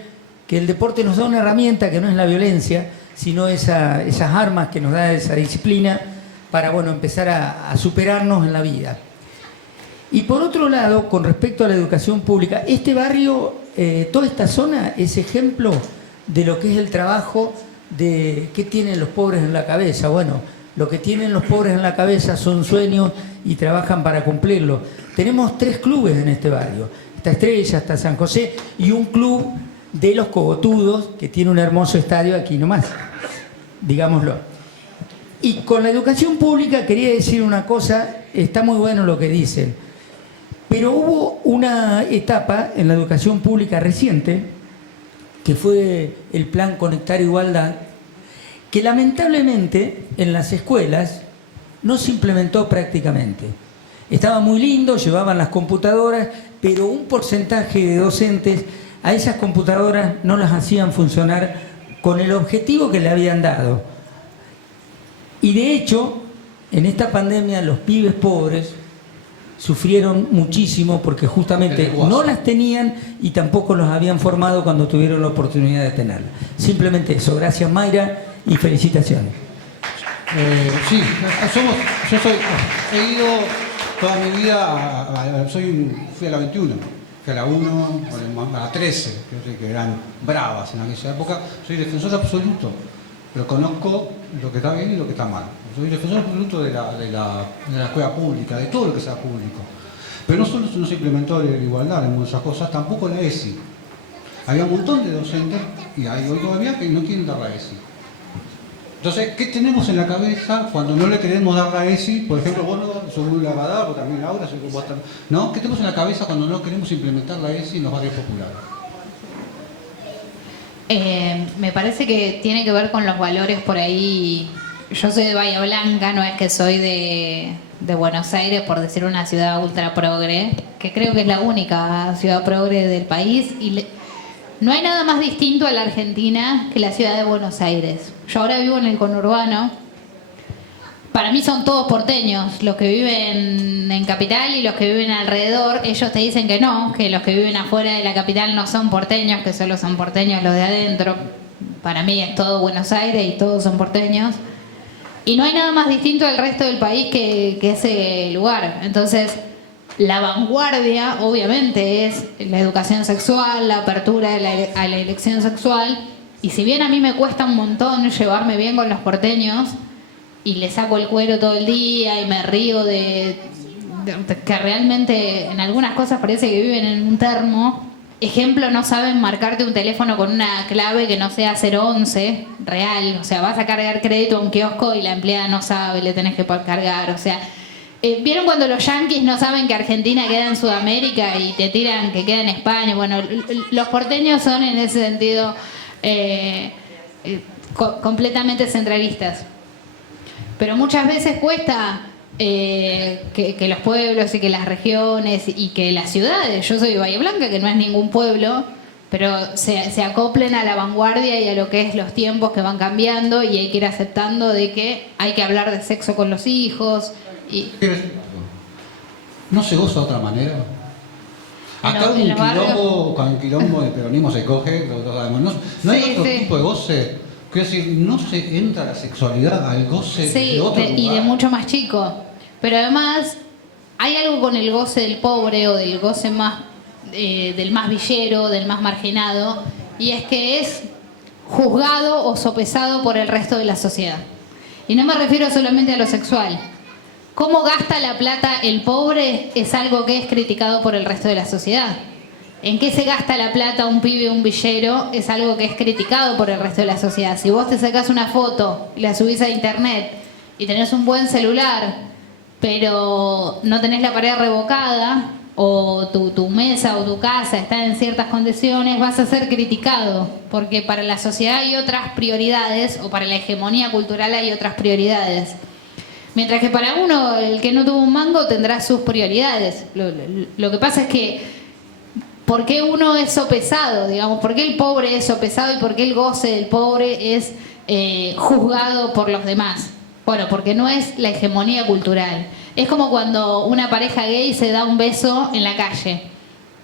que el deporte nos da una herramienta que no es la violencia, sino esas armas que nos da esa disciplina para, bueno, empezar a superarnos en la vida. Y por otro lado, con respecto a la educación pública, este barrio, toda esta zona es ejemplo de lo que es el trabajo de qué tienen los pobres en la cabeza. Bueno, lo que tienen los pobres en la cabeza son sueños y trabajan para cumplirlos. Tenemos 3 clubes en este barrio. Está Estrella, está San José y un club de los Cogotudos que tiene un hermoso estadio aquí nomás, digámoslo. Y con la educación pública quería decir una cosa, está muy bueno lo que dicen, pero hubo una etapa en la educación pública reciente, que fue el Plan Conectar Igualdad, que lamentablemente en las escuelas no se implementó prácticamente. Estaba muy lindo, llevaban las computadoras, pero un porcentaje de docentes a esas computadoras no las hacían funcionar con el objetivo que le habían dado. Y de hecho, en esta pandemia los pibes pobres sufrieron muchísimo porque justamente no las tenían y tampoco los habían formado cuando tuvieron la oportunidad de tenerlas. Simplemente eso. Gracias, Mayra, y felicitaciones. Sí, he ido toda mi vida, fui a la 21, fui a la 1, a la 13, que eran bravas en aquella época. Soy defensor absoluto, pero conozco lo que está bien y lo que está mal. Soy defensor absoluto de la escuela pública, de todo lo que sea público. Pero no solo no se implementó la igualdad en muchas cosas, tampoco la ESI. Había un montón de docentes, y hay hoy todavía, que no quieren dar la ESI. Entonces, ¿qué tenemos en la cabeza cuando no le queremos dar la ESI? Por ejemplo, vos no sos la va a dar, o también Laura, ¿no? ¿Qué tenemos en la cabeza cuando no queremos implementar la ESI en los barrios populares? Me parece que tiene que ver con los valores por ahí. Yo soy de Bahía Blanca, no es que soy de Buenos Aires, por decir una ciudad ultra progre, que creo que es la única ciudad progre del país, y no hay nada más distinto a la Argentina que la ciudad de Buenos Aires. Yo ahora vivo en el conurbano. Para mí son todos porteños, los que viven en capital y los que viven alrededor. Ellos te dicen que no, que los que viven afuera de la capital no son porteños, que solo son porteños los de adentro. Para mí es todo Buenos Aires y todos son porteños. Y no hay nada más distinto al resto del país que ese lugar. Entonces, la vanguardia, obviamente, es la educación sexual, la apertura a la elección sexual. Y si bien a mí me cuesta un montón llevarme bien con los porteños, y le saco el cuero todo el día y me río de que realmente en algunas cosas parece que viven en un termo. Ejemplo, no saben marcarte un teléfono con una clave que no sea 011 real. O sea, vas a cargar crédito a un kiosco y la empleada no sabe, le tenés que cargar. O sea, ¿vieron cuando los yanquis no saben que Argentina queda en Sudamérica y te tiran que queda en España? Bueno, los porteños son en ese sentido completamente centralistas. Pero muchas veces cuesta que los pueblos y que las regiones y que las ciudades, yo soy de Bahía Blanca, que no es ningún pueblo, pero se acoplen a la vanguardia y a lo que es los tiempos que van cambiando, y hay que ir aceptando de que hay que hablar de sexo con los hijos. ¿No se goza de otra manera? Acá No, un quilombo de peronismo se coge, no hay otro tipo de goce. Quiero decir, no se entra la sexualidad al goce de otro lugar. Y de mucho más chico. Pero además, hay algo con el goce del pobre o del goce más del más villero, del más marginado, y es que es juzgado o sopesado por el resto de la sociedad. Y no me refiero solamente a lo sexual. Cómo gasta la plata el pobre es algo que es criticado por el resto de la sociedad. En qué se gasta la plata un pibe o un villero es algo que es criticado por el resto de la sociedad. Si vos te sacás una foto y la subís a internet y tenés un buen celular, pero no tenés la pared revocada, o tu mesa o tu casa está en ciertas condiciones, vas a ser criticado, porque para la sociedad hay otras prioridades, o para la hegemonía cultural hay otras prioridades. Mientras que para uno, el que no tuvo un mango, tendrá sus prioridades. Lo que pasa es que ¿por qué uno es sopesado? Digamos, ¿por qué el pobre es sopesado y por qué el goce del pobre es juzgado por los demás? Bueno, porque no es la hegemonía cultural. Es como cuando una pareja gay se da un beso en la calle.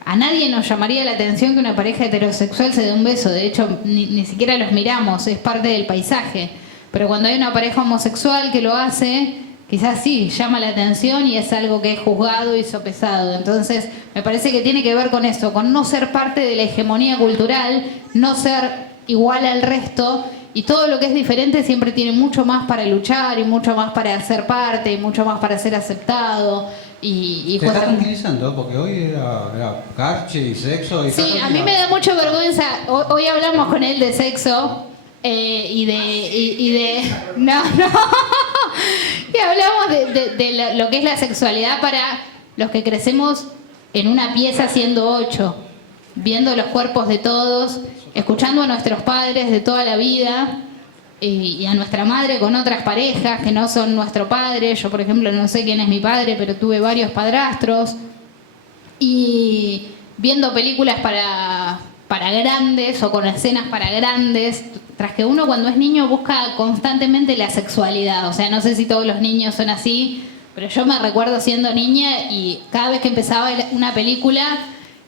A nadie nos llamaría la atención que una pareja heterosexual se dé un beso. De hecho, ni siquiera los miramos, es parte del paisaje. Pero cuando hay una pareja homosexual que lo hace, quizás sí, llama la atención y es algo que es juzgado y sopesado. Entonces, me parece que tiene que ver con eso, con no ser parte de la hegemonía cultural, no ser igual al resto, y todo lo que es diferente siempre tiene mucho más para luchar y mucho más para ser parte y mucho más para ser aceptado. Te está tranquilizando, porque hoy era garche y sexo. Y sí, a mí me da mucha vergüenza. Hoy hablamos con él de sexo. Y de no y hablamos de lo que es la sexualidad para los que crecemos en una pieza siendo 8, viendo los cuerpos de todos, escuchando a nuestros padres de toda la vida y a nuestra madre con otras parejas que no son nuestro padre. Yo, por ejemplo, no sé quién es mi padre, pero tuve varios padrastros, y viendo películas para grandes o con escenas para grandes, tras que uno cuando es niño busca constantemente la sexualidad. O sea, no sé si todos los niños son así, pero yo me recuerdo siendo niña y cada vez que empezaba una película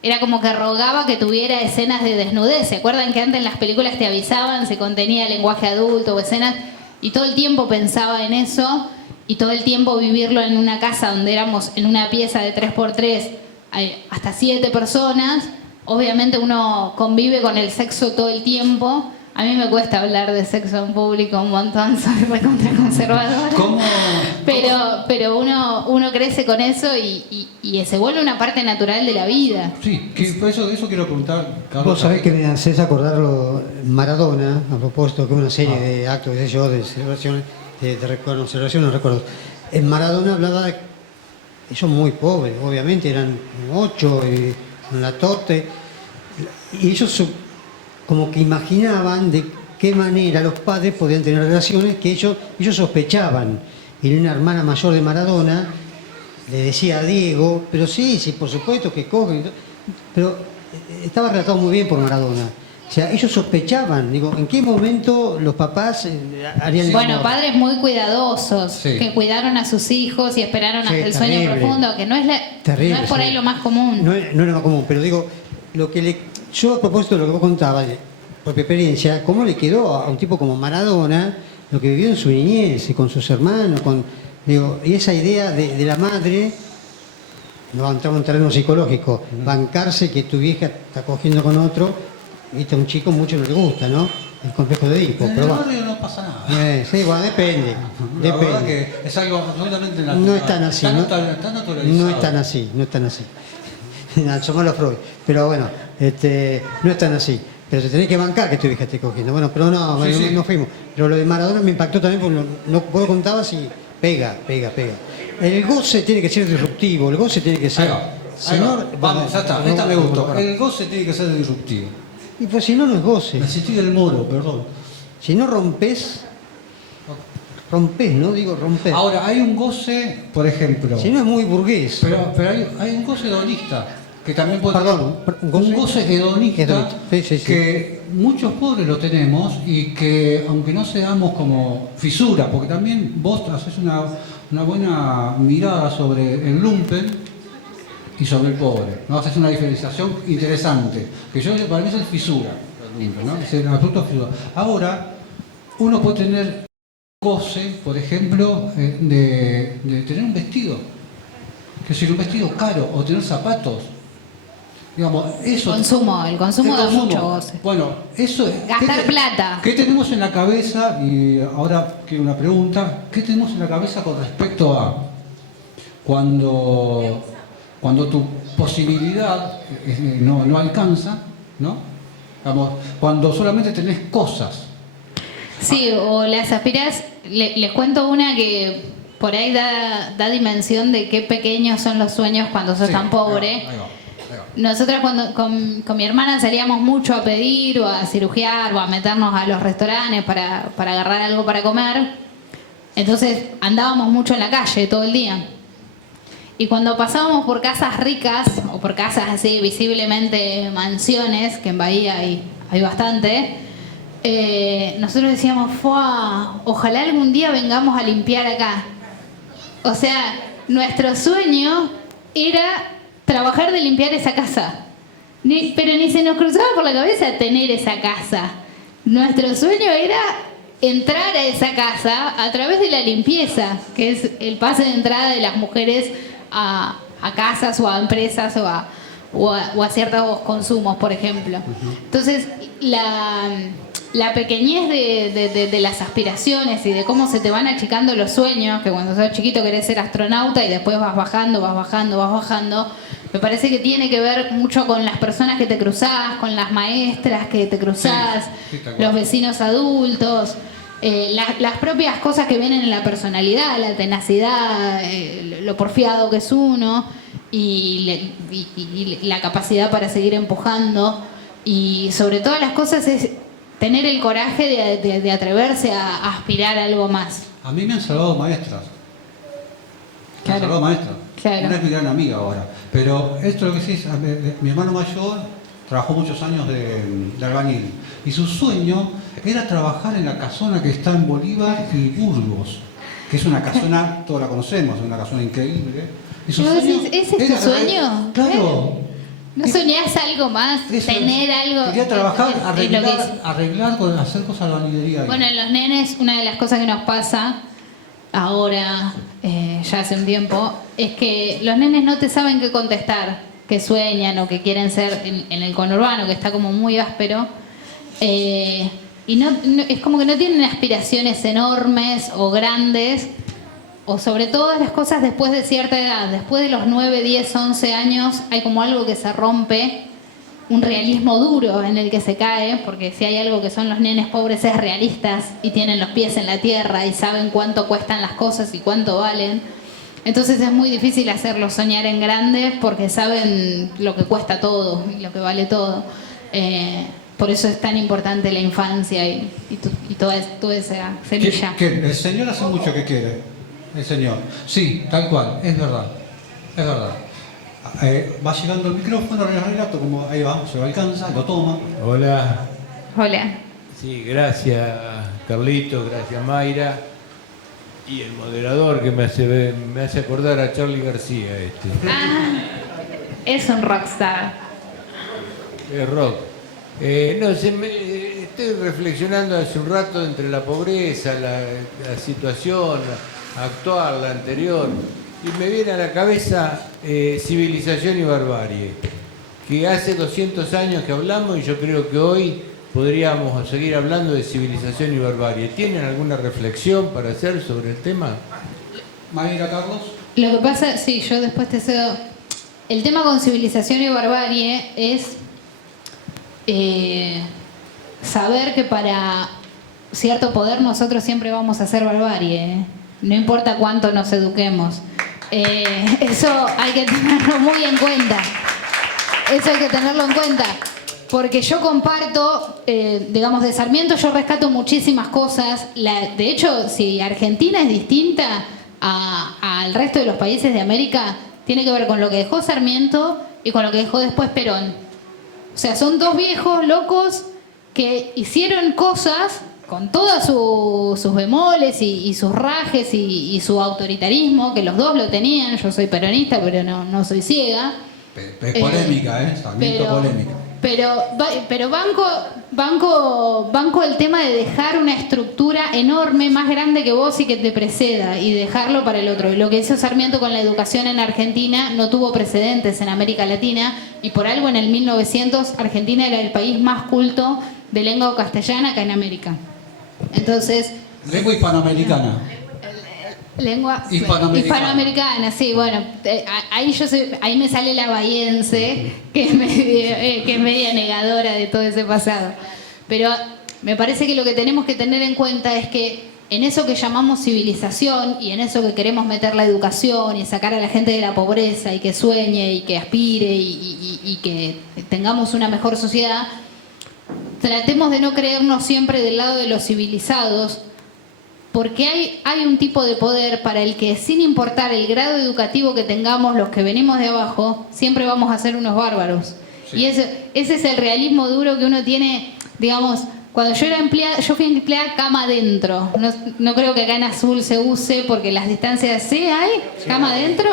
era como que rogaba que tuviera escenas de desnudez. ¿Se acuerdan que antes en las películas te avisaban si contenía lenguaje adulto o escenas? Y todo el tiempo pensaba en eso, y todo el tiempo vivirlo en una casa donde éramos en una pieza de 3x3 hasta 7 personas. Obviamente uno convive con el sexo todo el tiempo. A A mí me cuesta hablar de sexo en público un montón, soy recontra conservadora. ¿Cómo? Pero uno crece con eso y se vuelve una parte natural de la vida. Sí, eso quiero preguntar, Carlos. Vos sabés que me haces acordarlo Maradona, a propósito, que una serie de actos, qué sé yo, de celebraciones, de recuerdos, celebraciones, recuerdos. En Maradona hablaba de ellos muy pobres, obviamente, eran 8 en la torte, y ellos como que imaginaban de qué manera los padres podían tener relaciones que ellos sospechaban. Y una hermana mayor de Maradona le decía a Diego, pero sí, por supuesto que cogen, pero estaba relatado muy bien por Maradona. O sea, ellos sospechaban, digo, ¿en qué momento los papás harían el Bueno, amor? padres muy cuidadosos, Sí. que cuidaron a sus hijos y esperaron Sí, hasta el sueño terrible. profundo, que no es Terrible, no es por sí. ahí lo más común. No es lo más común, pero digo, yo a propósito de lo que vos contabas, de propia experiencia, cómo le quedó a un tipo como Maradona lo que vivió en su niñez y con sus hermanos, y esa idea de la madre, no entramos en terreno psicológico, bancarse que tu vieja está cogiendo con otro, viste, a un chico mucho no le gusta, ¿no? El complejo de Edipo, En pero el va. barrio no pasa nada. Sí, bueno, depende. La verdad Depende. que es algo absolutamente natural. No es tan así, Está ¿no? está naturalizado. No es tan así, no es tan así. Somos los Freud. Pero bueno, no es tan así. Pero te tenés que bancar que tu hija esté cogiendo. Bueno, pero no, Sí, sí. no fuimos. Pero lo de Maradona me impactó también porque vos contabas y pega. El goce tiene que ser disruptivo, el goce tiene que ser. Ahí va, Si ahí no, va. Vamos, ya está. Esta me gustó. El goce tiene que ser disruptivo. Y pues si no, no es goce. Resistir el moro, perdón. Si no rompes, ¿no? Digo romper. Ahora, hay un goce, por ejemplo. Si no es muy burgués. Pero hay un goce hedonista. Que también puede Perdón, un goce hedonista, Hedonista, sí. que muchos pobres lo tenemos y que aunque no seamos como fisura, porque también vos haces una buena mirada sobre el lumpen y sobre el pobre, ¿no? Haces una diferenciación interesante, que yo para mí es el fisura, el lumpen, ¿no? Es el absoluto fisura. Ahora, uno puede tener goce, por ejemplo, de tener un vestido, que es un vestido caro, o tener zapatos. Digamos, eso, El consumo da mucho goce. Bueno, eso es. Gastar plata. ¿Qué tenemos en la cabeza? Y ahora quiero una pregunta. ¿Qué tenemos en la cabeza con respecto a cuando tu posibilidad no alcanza, ¿no? Digamos, cuando solamente tenés cosas. Sí, o las aspiras. Les cuento una que por ahí da dimensión de qué pequeños son los sueños cuando sos Sí, tan pobre. ahí va. Nosotras cuando con mi hermana salíamos mucho a pedir o a cirugiar o a meternos a los restaurantes para agarrar algo para comer. Entonces andábamos mucho en la calle todo el día. Y cuando pasábamos por casas ricas o por casas así visiblemente mansiones, que en Bahía hay bastante, nosotros decíamos, ojalá algún día vengamos a limpiar acá. O sea, nuestro sueño era trabajar de limpiar esa casa. Pero ni se nos cruzaba por la cabeza tener esa casa. Nuestro sueño era entrar a esa casa a través de la limpieza, que es el pase de entrada de las mujeres a casas o a empresas o a ciertos consumos, por ejemplo. Entonces, la pequeñez de las aspiraciones y de cómo se te van achicando los sueños, que cuando sos chiquito querés ser astronauta y después vas bajando, me parece que tiene que ver mucho con las personas que te cruzás, con las maestras que te cruzás, los vecinos adultos, las propias cosas que vienen en la personalidad, la tenacidad, lo porfiado que es uno y la capacidad para seguir empujando. Y sobre todas las cosas es tener el coraje de atreverse a aspirar a algo más. A mí me han salvado maestras. Me han salvado maestras. Claro. Una es mi gran amiga ahora. Pero esto lo que sí es, mi hermano mayor trabajó muchos años de albañil. Y su sueño era trabajar en la casona que está en Bolívar y Burgos. Que es una casona, todos la conocemos, es una casona increíble. Y su Pero sueño ¿ese es tu era- sueño? Claro. ¿No soñás algo más? Eso, Tener algo. Quería trabajar, es lo que es. arreglar, hacer cosas de albañilería. Bueno, en los nenes, una de las cosas que nos pasa ahora, ya hace un tiempo, es que los nenes no te saben qué contestar, qué sueñan o qué quieren ser en el conurbano, que está como muy áspero. y es como que no tienen aspiraciones enormes o grandes, o sobre todas las cosas después de cierta edad, después de los 9, 10, 11 años, hay como algo que se rompe, un realismo duro en el que se cae, porque si hay algo que son los nenes pobres es realistas y tienen los pies en la tierra y saben cuánto cuestan las cosas y cuánto valen. Entonces es muy difícil hacerlos soñar en grande porque saben lo que cuesta todo y lo que vale todo. Por eso es tan importante la infancia y toda esa semilla. El Señor hace mucho que quiere. El Señor. Sí, tal cual, es verdad. Es verdad. Va llegando el micrófono, el relato, como ahí va, se lo alcanza, lo toma. Hola. Hola. Sí, gracias Carlitos, gracias Mayra. Y el moderador que me hace acordar a Charly García. Es un rockstar. Es rock. Estoy reflexionando hace un rato entre la pobreza, la situación actual, la anterior, y me viene a la cabeza civilización y barbarie, que hace 200 años que hablamos y yo creo que hoy podríamos seguir hablando de civilización y barbarie. ¿Tienen alguna reflexión para hacer sobre el tema? Mayra, Carlos. Lo que pasa, sí, yo después te cedo. El tema con civilización y barbarie es saber que para cierto poder nosotros siempre vamos a hacer barbarie, no importa cuánto nos eduquemos. Eso hay que tenerlo muy en cuenta. Eso hay que tenerlo en cuenta. Porque yo comparto, digamos, de Sarmiento yo rescato muchísimas cosas. De hecho, si Argentina es distinta al resto de los países de América, tiene que ver con lo que dejó Sarmiento y con lo que dejó después Perón. O sea, son dos viejos locos que hicieron cosas con todos sus bemoles y sus rajes y su autoritarismo, que los dos lo tenían. Yo soy peronista, pero no soy ciega. Polémica, Sarmiento polémica. Pero banco el tema de dejar una estructura enorme, más grande que vos y que te preceda, y dejarlo para el otro. Y lo que hizo Sarmiento con la educación en Argentina no tuvo precedentes en América Latina, y por algo en el 1900 Argentina era el país más culto de lengua castellana acá en América. Entonces... Lengua hispanoamericana. Lengua hispanoamericana, sí, bueno, ahí me sale la bahiense, que es media negadora de todo ese pasado. Pero me parece que lo que tenemos que tener en cuenta es que en eso que llamamos civilización y en eso que queremos meter la educación y sacar a la gente de la pobreza y que sueñe y que aspire y que tengamos una mejor sociedad, tratemos de no creernos siempre del lado de los civilizados, porque hay un tipo de poder para el que, sin importar el grado educativo que tengamos los que venimos de abajo, siempre vamos a ser unos bárbaros. Sí. Y ese es el realismo duro que uno tiene, digamos, cuando yo era empleada, yo fui empleada cama adentro. No creo que acá en Azul se use porque las distancias, ¿sí hay? ¿Cama adentro?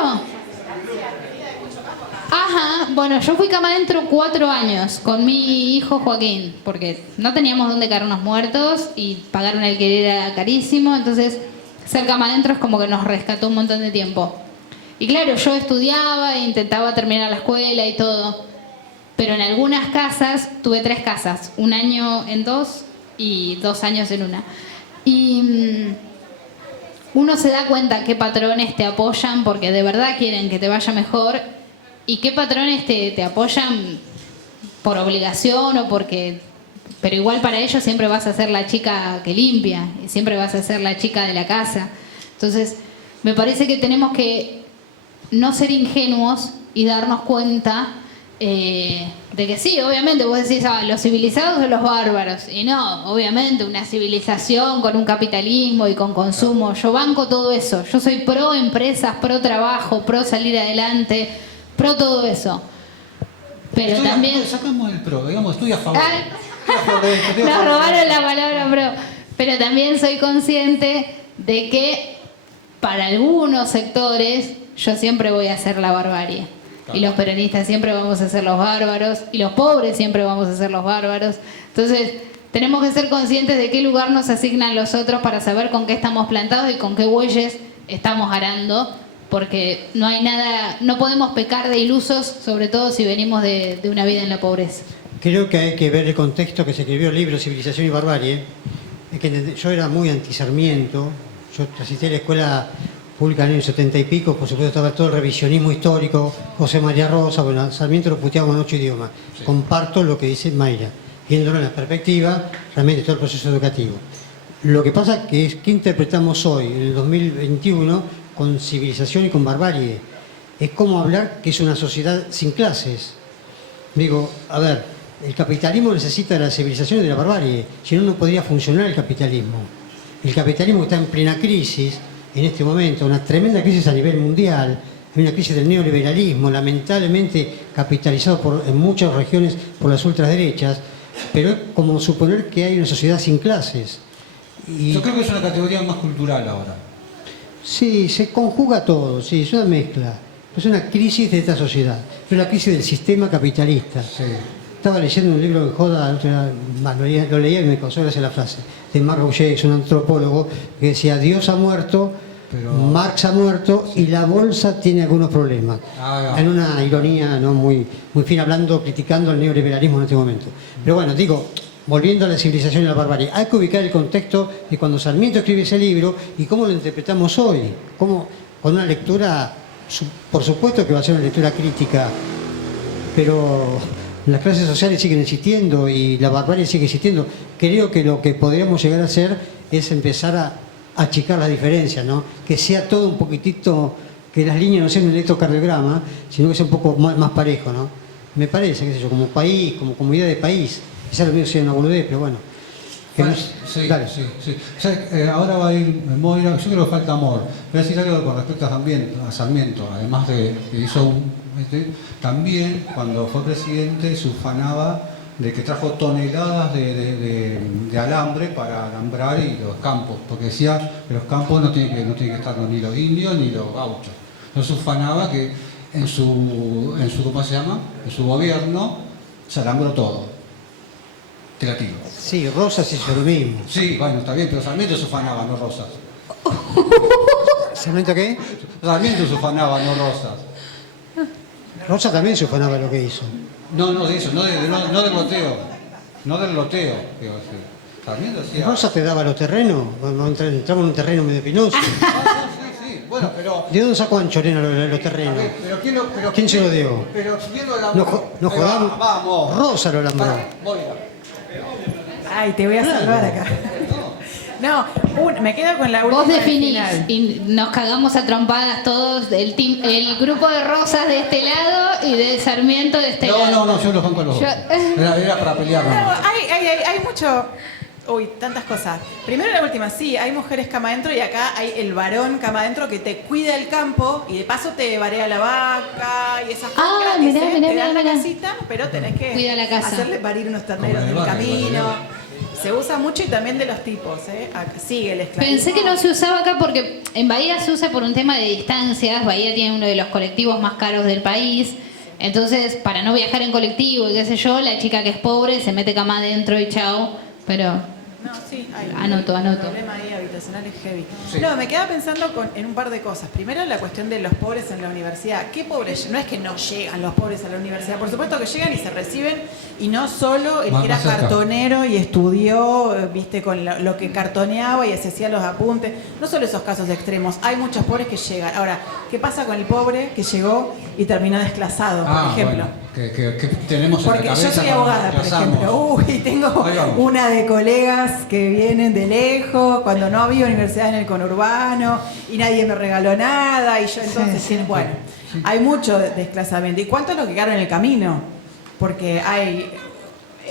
Ajá, bueno, yo fui cama adentro 4 años con mi hijo Joaquín, porque no teníamos dónde caernos muertos y pagar un alquiler era carísimo, entonces ser cama adentro es como que nos rescató un montón de tiempo. Y claro, yo estudiaba e intentaba terminar la escuela y todo, pero en algunas casas, tuve 3 casas, 1 año en 2 y 2 años en 1. Y uno se da cuenta qué patrones te apoyan porque de verdad quieren que te vaya mejor y qué patrones te apoyan por obligación o porque... Pero igual para ellos siempre vas a ser la chica que limpia y siempre vas a ser la chica de la casa. Entonces, me parece que tenemos que no ser ingenuos y darnos cuenta de que sí, obviamente vos decís, los civilizados o los bárbaros. Y no, obviamente una civilización con un capitalismo y con consumo. Yo banco todo eso. Yo soy pro empresas, pro trabajo, pro salir adelante, pro todo eso. Pero también... Sacamos el pro, digamos, estoy a favor. Nos robaron la palabra pro. Pero también soy consciente de que para algunos sectores yo siempre voy a hacer la barbarie. Claro. Y los peronistas siempre vamos a ser los bárbaros. Y los pobres siempre vamos a ser los bárbaros. Entonces, tenemos que ser conscientes de qué lugar nos asignan los otros para saber con qué estamos plantados y con qué bueyes estamos arando. Porque no hay nada, no podemos pecar de ilusos, sobre todo si venimos de una vida en la pobreza. Creo que hay que ver el contexto que se escribió el libro Civilización y Barbarie. Es que yo era muy anti-Sarmiento. Yo asistí a la escuela pública en el año 70 y pico, por supuesto estaba todo el revisionismo histórico, José María Rosa, bueno, Sarmiento lo puteaba en 8 idiomas. Sí. Comparto lo que dice Mayra, viéndolo en la perspectiva, realmente todo el proceso educativo. Lo que pasa es que interpretamos hoy, en el 2021, con civilización y con barbarie. Es como hablar que es una sociedad sin clases. Digo, a ver, el capitalismo necesita de la civilización y de la barbarie, si no, no podría funcionar el capitalismo. El capitalismo está en plena crisis, en este momento, una tremenda crisis a nivel mundial, hay una crisis del neoliberalismo, lamentablemente capitalizado en muchas regiones por las ultraderechas, pero es como suponer que hay una sociedad sin clases. Y yo creo que es una categoría más cultural ahora. Sí, se conjuga todo, sí, es una mezcla. Es una crisis de esta sociedad, es una crisis del sistema capitalista. Sí. Estaba leyendo un libro de Joda, lo leía y me causó gracia la frase, de Marc Rouget, es un antropólogo, que decía, Dios ha muerto, pero Marx ha muerto y la bolsa tiene algunos problemas. En una ironía no muy fina, hablando, criticando el neoliberalismo en este momento. Pero bueno, digo, volviendo a la civilización y la barbarie, hay que ubicar el contexto de cuando Sarmiento escribe ese libro y cómo lo interpretamos hoy, cómo, con una lectura, por supuesto que va a ser una lectura crítica, pero las clases sociales siguen existiendo y la barbarie sigue existiendo. Creo que lo que podríamos llegar a hacer es empezar a achicar las diferencias, ¿no? Que sea todo un poquitito, que las líneas no sean un electrocardiograma, sino que sea un poco más parejo, ¿no? Me parece, qué sé yo, como país, como comunidad de país. Quizá lo mío sea una boludez, pero bueno. Bueno, sí. O sea, ahora va a ir Moira, yo creo que falta amor. Voy a decir algo con respecto a Sarmiento, además de que hizo también cuando fue presidente se ufanaba de que trajo toneladas de alambre para alambrar y los campos, porque decía que los campos no tienen que estar ni los indios ni los gauchos. Entonces ufanaba que en su ¿cómo se llama? En su gobierno se alambró todo. Te la tiro. Sí, Rosas hizo lo mismo. Sí, bueno, está bien, pero Sarmiento se ufanaba, no Rosas. ¿Sarmiento qué? Sarmiento se ufanaba, no Rosas. Rosa también se ufanaba lo que hizo. No de eso, no del loteo. No del loteo, quiero decir. Sarmiento decía... ¿Rosa te daba los terrenos? Entramos en un terreno medio pinoso. Sí. Bueno, pero... ¿De dónde sacó Anchorena los terrenos? ¿Quién se lo dio? Pero ¿quién lo alambró? No jodamos. Vamos. Rosa lo alambró. Ay, te voy a salvar acá. No, me quedo con la última. Vos definís y nos cagamos a trompadas todos, el grupo de Rosas de este lado y de Sarmiento de este lado. No, yo los banco a los dos. Era para pelear. No, hay mucho... Uy, tantas cosas. Primero la última, sí, hay mujeres cama adentro y acá hay el varón cama adentro que te cuida el campo y de paso te barea la vaca y esas cosas gratis, te dan la casita, pero tenés que hacerle parir unos terneros en el camino. Se usa mucho y también de los tipos, acá sigue el esclavismo. Pensé que no se usaba acá porque en Bahía se usa por un tema de distancias. Bahía tiene uno de los colectivos más caros del país. Entonces, para no viajar en colectivo y qué sé yo, la chica que es pobre se mete cama adentro y chao. Pero... No, sí, hay anoto. Un problema ahí habitacional es heavy. Sí. No, me quedaba pensando en un par de cosas. Primero, la cuestión de los pobres en la universidad. ¿Qué pobres? No es que no llegan los pobres a la universidad. Por supuesto que llegan y se reciben. Y no solo el que era cartonero y estudió, viste, con lo que cartoneaba y se hacía los apuntes. No solo esos casos extremos. Hay muchos pobres que llegan. Ahora, ¿qué pasa con el pobre que llegó y terminó desclasado, por ejemplo? Bueno, que tenemos en la cabeza. Porque yo soy abogada, por ejemplo. Y tengo una de colegas que vienen de lejos, cuando no había universidad en el conurbano y nadie me regaló nada y yo entonces, bueno, hay mucho desplazamiento. ¿Y cuánto es lo que quedaron en el camino? Porque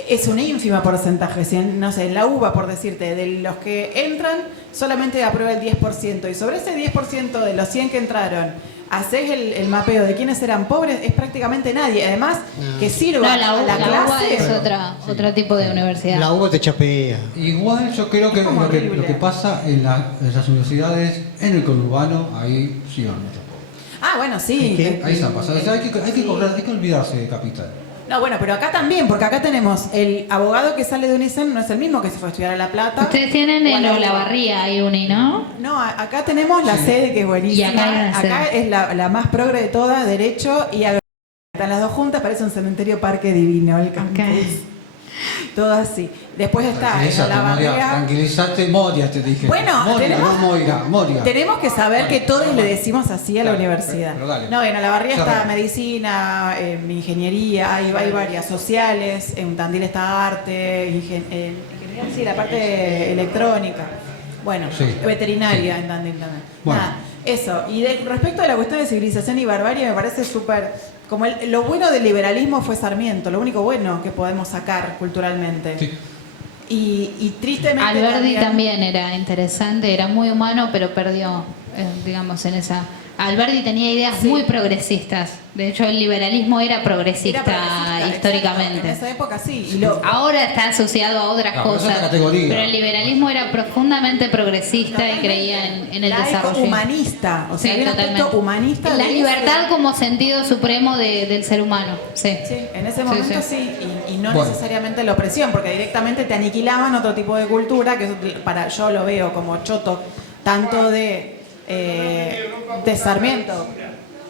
es un ínfimo porcentaje, no sé, en la UBA, por decirte, de los que entran, solamente aprueba el 10%, y sobre ese 10% de los 100 que entraron, haces el mapeo de quiénes eran pobres, es prácticamente nadie. Además, que sirva a la clase. La UBA es otro tipo de universidad. La UBA te chapea. Igual yo creo que lo que pasa en las universidades, en el conurbano, ahí sí van muchos pobres. Ah, bueno, sí. Ahí están pasando. O sea, hay que olvidarse de capital. No, bueno, pero acá también, porque acá tenemos el abogado que sale de UNICEN, no es el mismo que se fue a estudiar a La Plata. Ustedes tienen en Olavarría hay uni, ¿no? No, acá tenemos la sede que es buenísima. Y acá es la más progre de todas, Derecho y Agronomía. Están las dos juntas, parece un cementerio parque divino el campus. Todo así. Después está en la barriga. Tranquilizate, Moria, te dije. Bueno, Moria, no Moira, Moria. Tenemos que saber que todos le decimos así a la universidad. Pero dale. No, en Olavarría está Cerramos. medicina, ingeniería, hay varias sociales, en Tandil está arte, ingeniería, sí, la parte electrónica. Bueno, Sí. veterinaria en Tandil también. Bueno. Nada, eso. Y respecto a la cuestión de civilización y barbarie, me parece súper... Como lo bueno del liberalismo fue Sarmiento, lo único bueno que podemos sacar culturalmente. Sí. Y tristemente Alberdi también era interesante, era muy humano, pero perdió, digamos, en esa... Alberdi tenía ideas muy progresistas. De hecho, el liberalismo era progresista, históricamente. En esa época sí. Ahora está asociado a otras Claro, pero cosas. esa categoría. Pero el liberalismo era profundamente progresista y creía en el laico, desarrollo. humanista, o sea, Sí, había un aspecto totalmente. humanista. La de libertad ese- como sentido supremo del ser humano. Sí, en ese momento sí, y no Bueno. necesariamente la opresión, porque directamente te aniquilaban otro tipo de cultura, que eso yo lo veo como choto, tanto de Sarmiento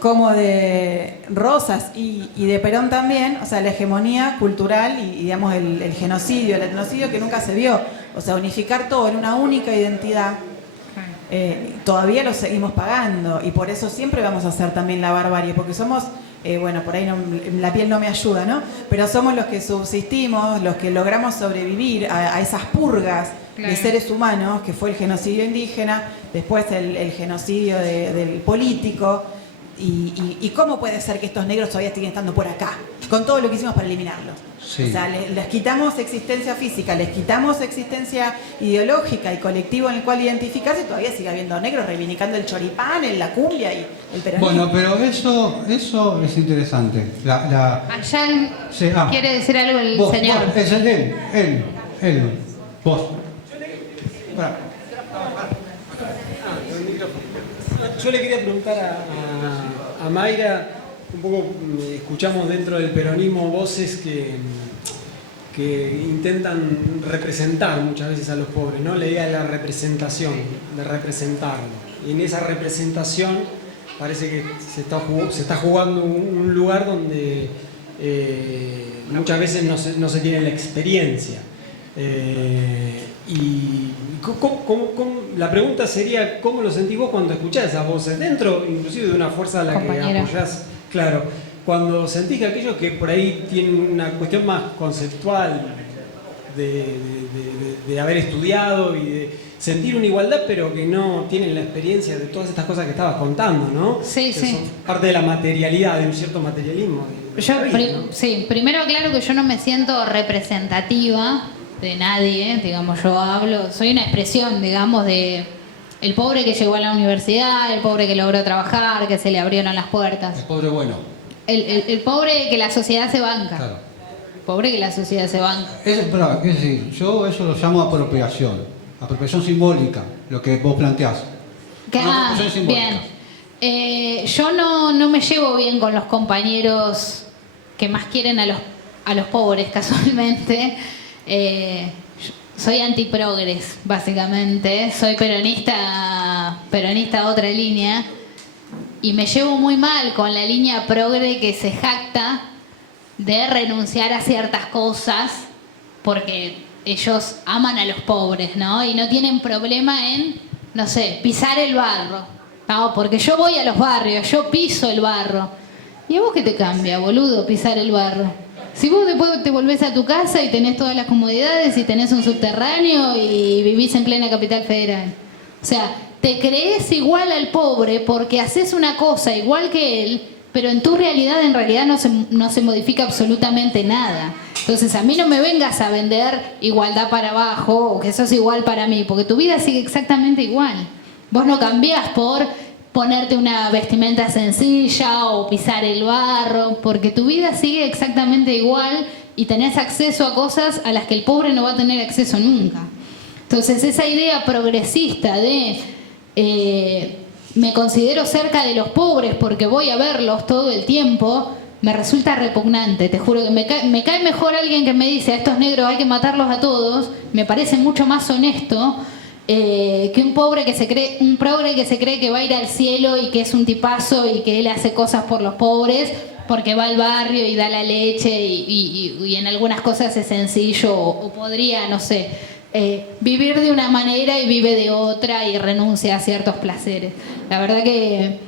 como de Rosas y de Perón también, o sea, la hegemonía cultural y digamos el genocidio, el etnocidio que nunca se vio, o sea, unificar todo en una única identidad. Todavía lo seguimos pagando y por eso siempre vamos a hacer también la barbarie, porque somos, bueno, por ahí la piel no me ayuda, ¿no? Pero somos los que subsistimos, los que logramos sobrevivir a esas purgas de seres humanos, que fue el genocidio indígena, después el genocidio del político, y cómo puede ser que estos negros todavía siguen estando por acá, con todo lo que hicimos para eliminarlos. Sí. O sea, les quitamos existencia física, les quitamos existencia ideológica y colectivo en el cual identificarse, y todavía sigue habiendo negros reivindicando el choripán, la cumbia y el peronismo. Bueno, pero eso es interesante. Allá Sí, quiere decir algo el vos, señor. vos, es él, vos. Pará. Yo le quería preguntar a Mayra, un poco escuchamos dentro del peronismo voces que intentan representar muchas veces a los pobres, ¿no? La idea de la representación, de representarlo. Y en esa representación parece que se está jugando un lugar donde muchas veces no se tiene la experiencia. Y la pregunta sería, ¿cómo lo sentís vos cuando escuchás esas voces? Dentro, inclusive, de una fuerza a la Compañera. que apoyás, claro, cuando sentís que aquellos que por ahí tienen una cuestión más conceptual de haber estudiado y de sentir una igualdad, pero que no tienen la experiencia de todas estas cosas que estabas contando, ¿no? Sí, que sí. son parte de la materialidad, de un cierto materialismo. Yo, sí, primero aclaro que yo no me siento representativa de nadie, digamos, yo hablo, soy una expresión, digamos, de el pobre que llegó a la universidad, el pobre que logró trabajar, que se le abrieron las puertas. El pobre bueno. El pobre que la sociedad se banca. Claro. El pobre que la sociedad se banca. Es decir, yo eso lo llamo apropiación simbólica, lo que vos planteás. Una apropiación simbólica. Bien. Yo no me llevo bien con los compañeros que más quieren a los pobres, casualmente. Soy antiprogres, básicamente. Soy peronista otra línea. Y me llevo muy mal con la línea progre que se jacta de renunciar a ciertas cosas porque ellos aman a los pobres, ¿no? Y no tienen problema en, no sé, pisar el barro. No, porque yo voy a los barrios, yo piso el barro. ¿Y a vos qué te cambia, boludo, pisar el barro? Si vos después te volvés a tu casa y tenés todas las comodidades y tenés un subterráneo y vivís en plena capital federal. O sea, te crees igual al pobre porque haces una cosa igual que él, pero en tu realidad no se modifica absolutamente nada. Entonces a mí no me vengas a vender igualdad para abajo o que sos igual para mí, porque tu vida sigue exactamente igual. Vos no cambiás por ponerte una vestimenta sencilla o pisar el barro, porque tu vida sigue exactamente igual y tenés acceso a cosas a las que el pobre no va a tener acceso nunca. Entonces esa idea progresista de me considero cerca de los pobres porque voy a verlos todo el tiempo, me resulta repugnante. Te juro que me cae mejor alguien que me dice a estos negros hay que matarlos a todos, me parece mucho más honesto que un progre que se cree que va a ir al cielo y que es un tipazo y que él hace cosas por los pobres porque va al barrio y da la leche y en algunas cosas es sencillo o podría, no sé, vivir de una manera y vive de otra y renuncia a ciertos placeres. La verdad que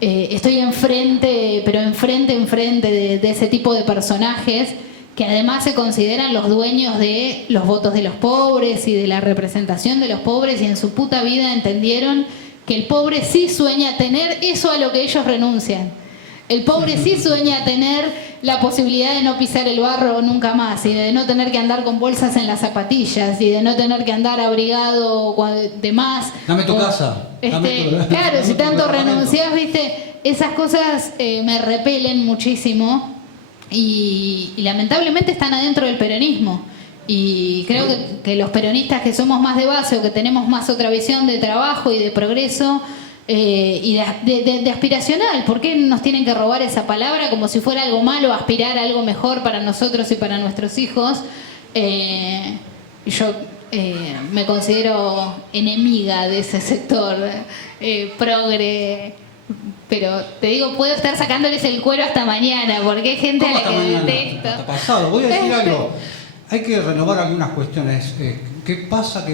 estoy enfrente de ese tipo de personajes que además se consideran los dueños de los votos de los pobres y de la representación de los pobres, y en su puta vida entendieron que el pobre sí sueña tener eso a lo que ellos renuncian. El pobre sí sueña tener la posibilidad de no pisar el barro nunca más, y de no tener que andar con bolsas en las zapatillas, y de no tener que andar abrigado de más. Dame tu casa. Claro, si tanto renunciás, viste, esas cosas me repelen muchísimo y lamentablemente están adentro del peronismo. Y creo que los peronistas que somos más de base o que tenemos más otra visión de trabajo y de progreso y de aspiracional, ¿por qué nos tienen que robar esa palabra como si fuera algo malo, aspirar a algo mejor para nosotros y para nuestros hijos? Yo me considero enemiga de ese sector progre, pero te digo, puedo estar sacándoles el cuero hasta mañana porque hay gente a la que detesto. Hasta pasado. Voy a decir algo. Hay que renovar algunas cuestiones. ¿Qué pasa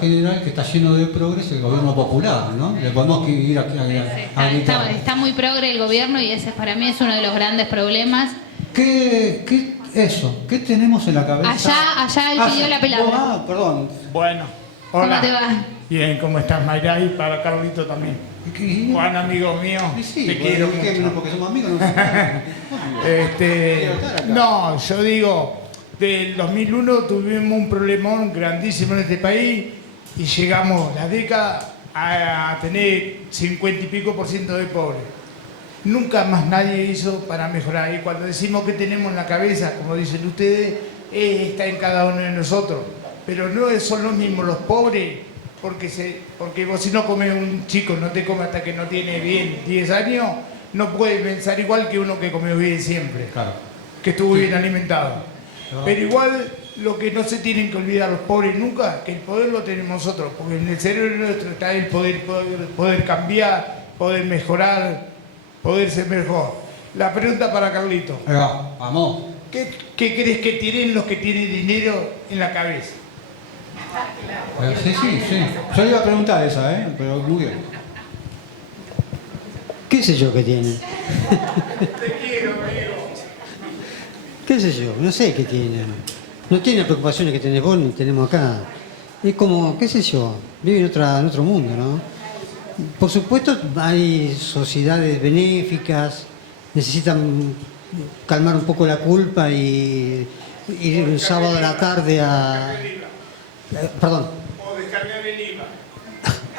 general? Que está lleno de progreso el gobierno popular, ¿no? Le podemos ir a gritar. Está muy progre el gobierno y ese para mí es uno de los grandes problemas. ¿Qué tenemos en la cabeza? Allá él pidió la palabra. Perdón. Bueno, hola. ¿Cómo te va? Bien, ¿cómo estás, Mayra? Y para Carlito también. Juan, amigo mío, te quiero mucho. Porque somos amigos. No, yo digo, del 2001 tuvimos un problemón grandísimo en este país y llegamos la década a tener 50 y pico % de pobres. Nunca más nadie hizo para mejorar. Y cuando decimos que tenemos en la cabeza, como dicen ustedes, está en cada uno de nosotros. Pero no son los mismos los pobres, porque vos si no comes un chico, no te come hasta que no tiene bien 10 años, no puede pensar igual que uno que comió bien siempre, claro, que estuvo bien alimentado. Pero igual lo que no se tienen que olvidar los pobres nunca, que el poder lo tenemos nosotros, porque en el cerebro nuestro está el poder cambiar, poder mejorar, poder ser mejor. La pregunta para Carlito. Vamos. ¿Qué crees que tienen los que tienen dinero en la cabeza? Sí. Yo le iba a preguntar esa, pero muy bien. ¿Qué sé yo que tienen? Te quiero, amigo. ¿Qué sé yo? No sé qué tienen. No tienen las preocupaciones que tenés vos ni tenemos acá. Es como, qué sé yo, viven en otro mundo, ¿no? Por supuesto hay sociedades benéficas, necesitan calmar un poco la culpa y ir un sábado a la tarde a... Perdón. O descargar el IVA.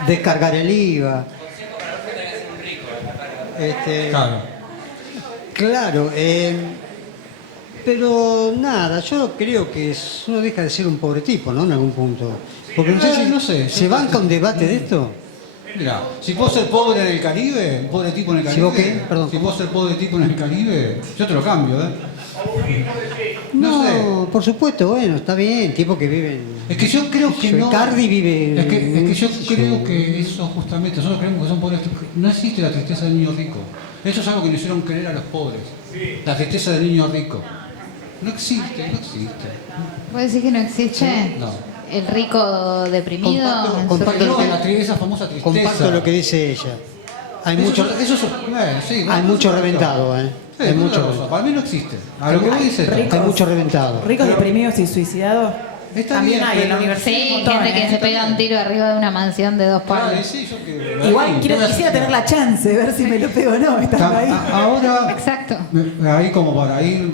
Descargar el IVA. Claro, pero nada, yo creo que uno deja de ser un pobre tipo, ¿no? En algún punto. Porque no sé, ¿se banca un debate de esto? Mira, si vos ser pobre en el Caribe, un pobre tipo en el Caribe. ¿Si vos qué? Perdón. Si vos ser pobre tipo en el Caribe, yo te lo cambio, No, por supuesto, bueno, está bien, tipo que viven. Es que yo creo que no. Cardi vive. Es que yo creo que eso justamente, nosotros creemos que son pobres. No existe la tristeza del niño rico. Eso es algo que nos hicieron creer a los pobres. La tristeza del niño rico. No existe. ¿Puedes decir que no existe? No. El rico deprimido. Comparto esa famosa tristeza. Comparto lo que dice ella. Hay mucho reventado, Sí, hay mucho. Para mí no existe. A lo que voy dice Hay mucho reventado. Ricos deprimidos y suicidados. También bien, hay en la universidad. Sí, gente que se pega un tiro arriba de una mansión de 2 palos. Igual quisiera tener la chance de ver si me lo pego o no, estando ahí. Ahora, exacto. Ahí como para ir.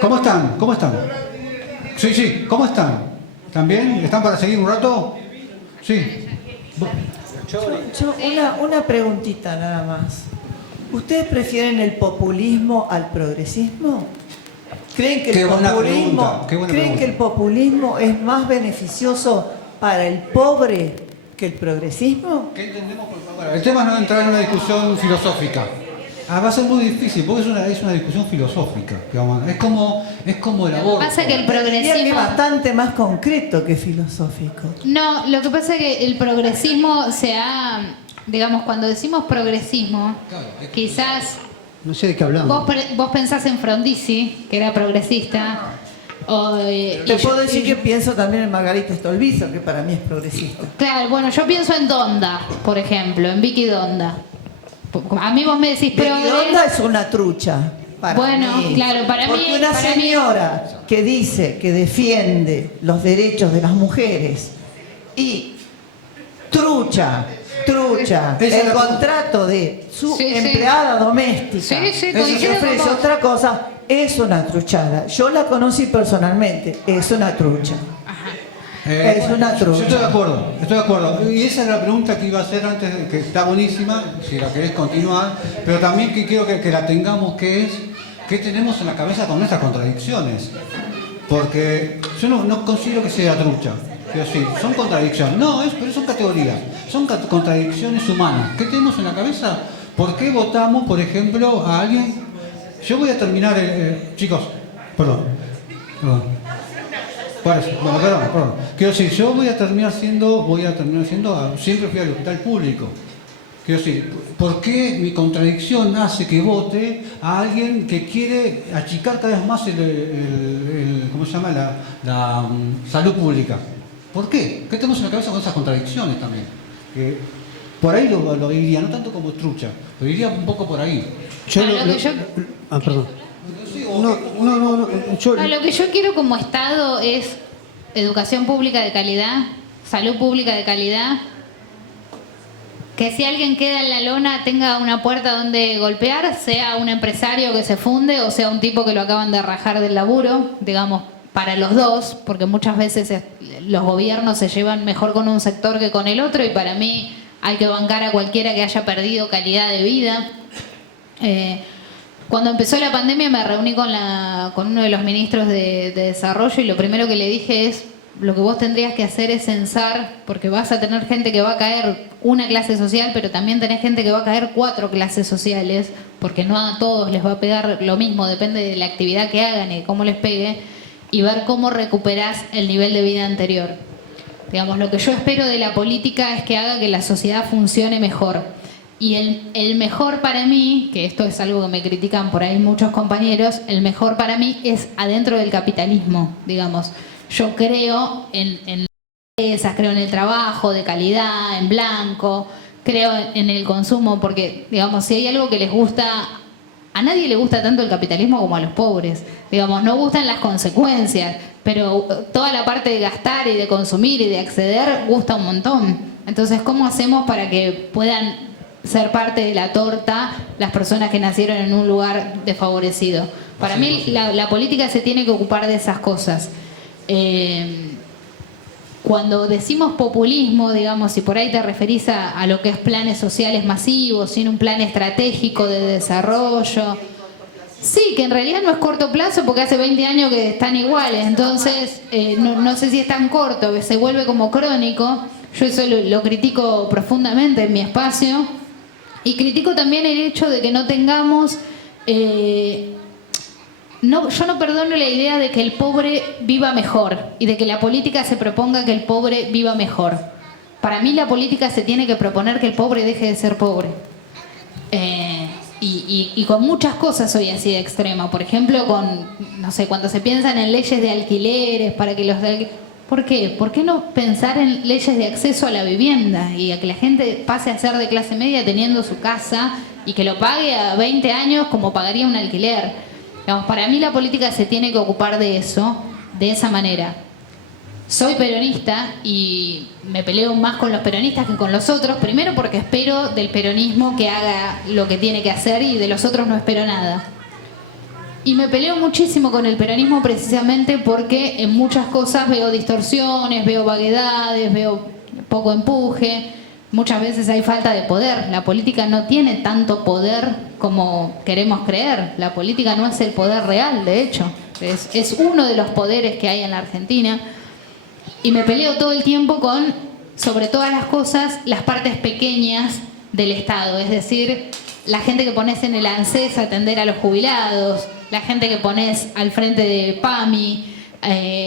¿Cómo están? Sí, ¿cómo están? ¿También? ¿Están para seguir un rato? Sí. Yo una preguntita nada más. ¿Ustedes prefieren el populismo al progresismo? ¿Creen que el populismo es más beneficioso para el pobre que el progresismo? ¿Qué entendemos por favor? El tema es no entrar en una discusión filosófica. Va a ser muy difícil porque es una discusión filosófica. Es como el aborto. Lo que pasa es que el progresismo es bastante más concreto que filosófico. No, lo que pasa es que el progresismo digamos, cuando decimos progresismo, quizás No sé de qué hablamos. Vos pensás en Frondizi, que era progresista. Te puedo decir que pienso también en Margarita Stolbizer, que para mí es progresista. Claro, bueno, yo pienso en Donda, por ejemplo, en Vicky Donda. A mí vos me decís, pero Vicky Donda es una trucha. Bueno, mí. claro, para Porque mí... una para señora que dice que defiende los derechos de las mujeres y trucha el contrato de su empleada doméstica y ofrece otra cosa, es una truchada. Yo la conocí personalmente, es una trucha. Es una trucha. Yo estoy de acuerdo. Y esa es la pregunta que iba a hacer antes, que está buenísima, si la querés continuar, pero también que quiero que la tengamos, que es, ¿qué tenemos en la cabeza con nuestras contradicciones? Porque yo no considero que sea trucha. Pero sí, son contradicciones. No, pero son categorías. Son contradicciones humanas. ¿Qué tenemos en la cabeza? ¿Por qué votamos, por ejemplo, a alguien? Yo voy a terminar, chicos, perdón. Bueno, perdón. Quiero decir, yo voy a terminar siendo, siempre fui al hospital público. Quiero decir, ¿por qué mi contradicción hace que vote a alguien que quiere achicar cada vez más ¿cómo se llama? La salud pública? ¿Por qué? ¿Qué tenemos en la cabeza con esas contradicciones también? Por ahí lo diría, no tanto como trucha, lo diría un poco por ahí. Perdón. Lo que yo quiero como Estado es educación pública de calidad, salud pública de calidad, que si alguien queda en la lona tenga una puerta donde golpear, sea un empresario que se funde o sea un tipo que lo acaban de rajar del laburo, digamos, para los dos, porque muchas veces los gobiernos se llevan mejor con un sector que con el otro y para mí hay que bancar a cualquiera que haya perdido calidad de vida. Cuando empezó la pandemia me reuní con uno de los ministros de Desarrollo y lo primero que le dije es, lo que vos tendrías que hacer es censar, porque vas a tener gente que va a caer una clase social, pero también tenés gente que va a caer 4 clases sociales, porque no a todos les va a pegar lo mismo, depende de la actividad que hagan y cómo les pegue, y ver cómo recuperás el nivel de vida anterior. Digamos, lo que yo espero de la política es que haga que la sociedad funcione mejor. Y el mejor para mí, que esto es algo que me critican por ahí muchos compañeros, el mejor para mí es adentro del capitalismo, digamos. Yo creo en empresas, creo en el trabajo de calidad, en blanco, creo en el consumo, porque, digamos, si hay algo que les gusta, a nadie le gusta tanto el capitalismo como a los pobres. Digamos, no gustan las consecuencias, pero toda la parte de gastar y de consumir y de acceder gusta un montón. Entonces, ¿cómo hacemos para que puedan ser parte de la torta las personas que nacieron en un lugar desfavorecido? Para mí la política se tiene que ocupar de esas cosas. Cuando decimos populismo, digamos, si por ahí te referís a lo que es planes sociales masivos, sin un plan estratégico de desarrollo, sí, que en realidad no es corto plazo porque hace 20 años que están iguales, entonces no sé si es tan corto, que se vuelve como crónico. Yo eso lo critico profundamente en mi espacio y critico también el hecho de que no tengamos... yo no perdono la idea de que el pobre viva mejor y de que la política se proponga que el pobre viva mejor. Para mí la política se tiene que proponer que el pobre deje de ser pobre. Y con muchas cosas soy así de extrema. Por ejemplo, no sé, cuando se piensan en leyes de alquileres para que los ¿por qué? ¿Por qué no pensar en leyes de acceso a la vivienda y a que la gente pase a ser de clase media teniendo su casa y que lo pague a 20 años como pagaría un alquiler? Digamos, para mí la política se tiene que ocupar de eso, de esa manera. Soy peronista y me peleo más con los peronistas que con los otros, primero porque espero del peronismo que haga lo que tiene que hacer y de los otros no espero nada. Y me peleo muchísimo con el peronismo precisamente porque en muchas cosas veo distorsiones, veo vaguedades, veo poco empuje. Muchas veces hay falta de poder. La política no tiene tanto poder como queremos creer. La política no es el poder real, de hecho. Es uno de los poderes que hay en la Argentina. Y me peleo todo el tiempo con, sobre todas las cosas, las partes pequeñas del Estado. Es decir, la gente que pones en el ANSES a atender a los jubilados, la gente que pones al frente de PAMI,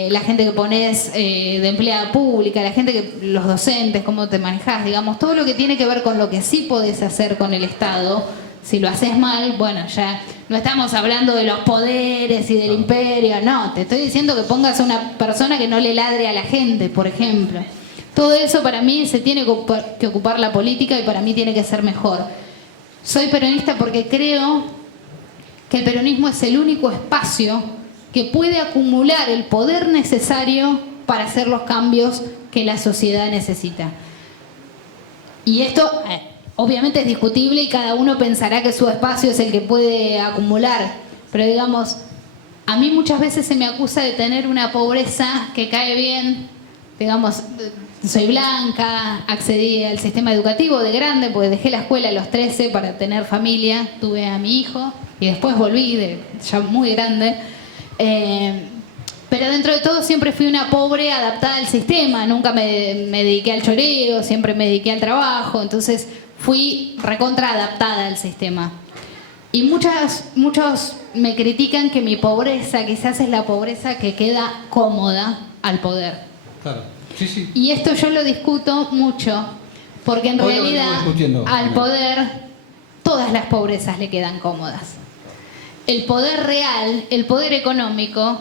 la gente que pones de empleada pública, la gente que, los docentes, cómo te manejás, digamos, todo lo que tiene que ver con lo que sí podés hacer con el Estado, Si lo haces mal, bueno, ya no estamos hablando de los poderes y del imperio, no, te estoy diciendo que pongas a una persona que no le ladre a la gente, por ejemplo. Todo eso para mí se tiene que ocupar la política y para mí tiene que ser mejor. Soy peronista porque creo que el peronismo es el único espacio que puede acumular el poder necesario para hacer los cambios que la sociedad necesita. Y esto obviamente es discutible y cada uno pensará que su espacio es el que puede acumular, pero digamos, a mí muchas veces se me acusa de tener una pobreza que cae bien, digamos, soy blanca, accedí al sistema educativo de grande porque dejé la escuela a los 13 para tener familia, tuve a mi hijo y después volví ya muy grande. Pero dentro de todo siempre fui una pobre adaptada al sistema, nunca me dediqué al choreo, siempre me dediqué al trabajo, entonces fui recontra adaptada al sistema. Y muchos me critican que mi pobreza quizás es la pobreza que queda cómoda al poder. Claro, sí, sí. Y esto yo lo discuto mucho, porque en realidad al poder todas las pobrezas le quedan cómodas. El poder real, el poder económico,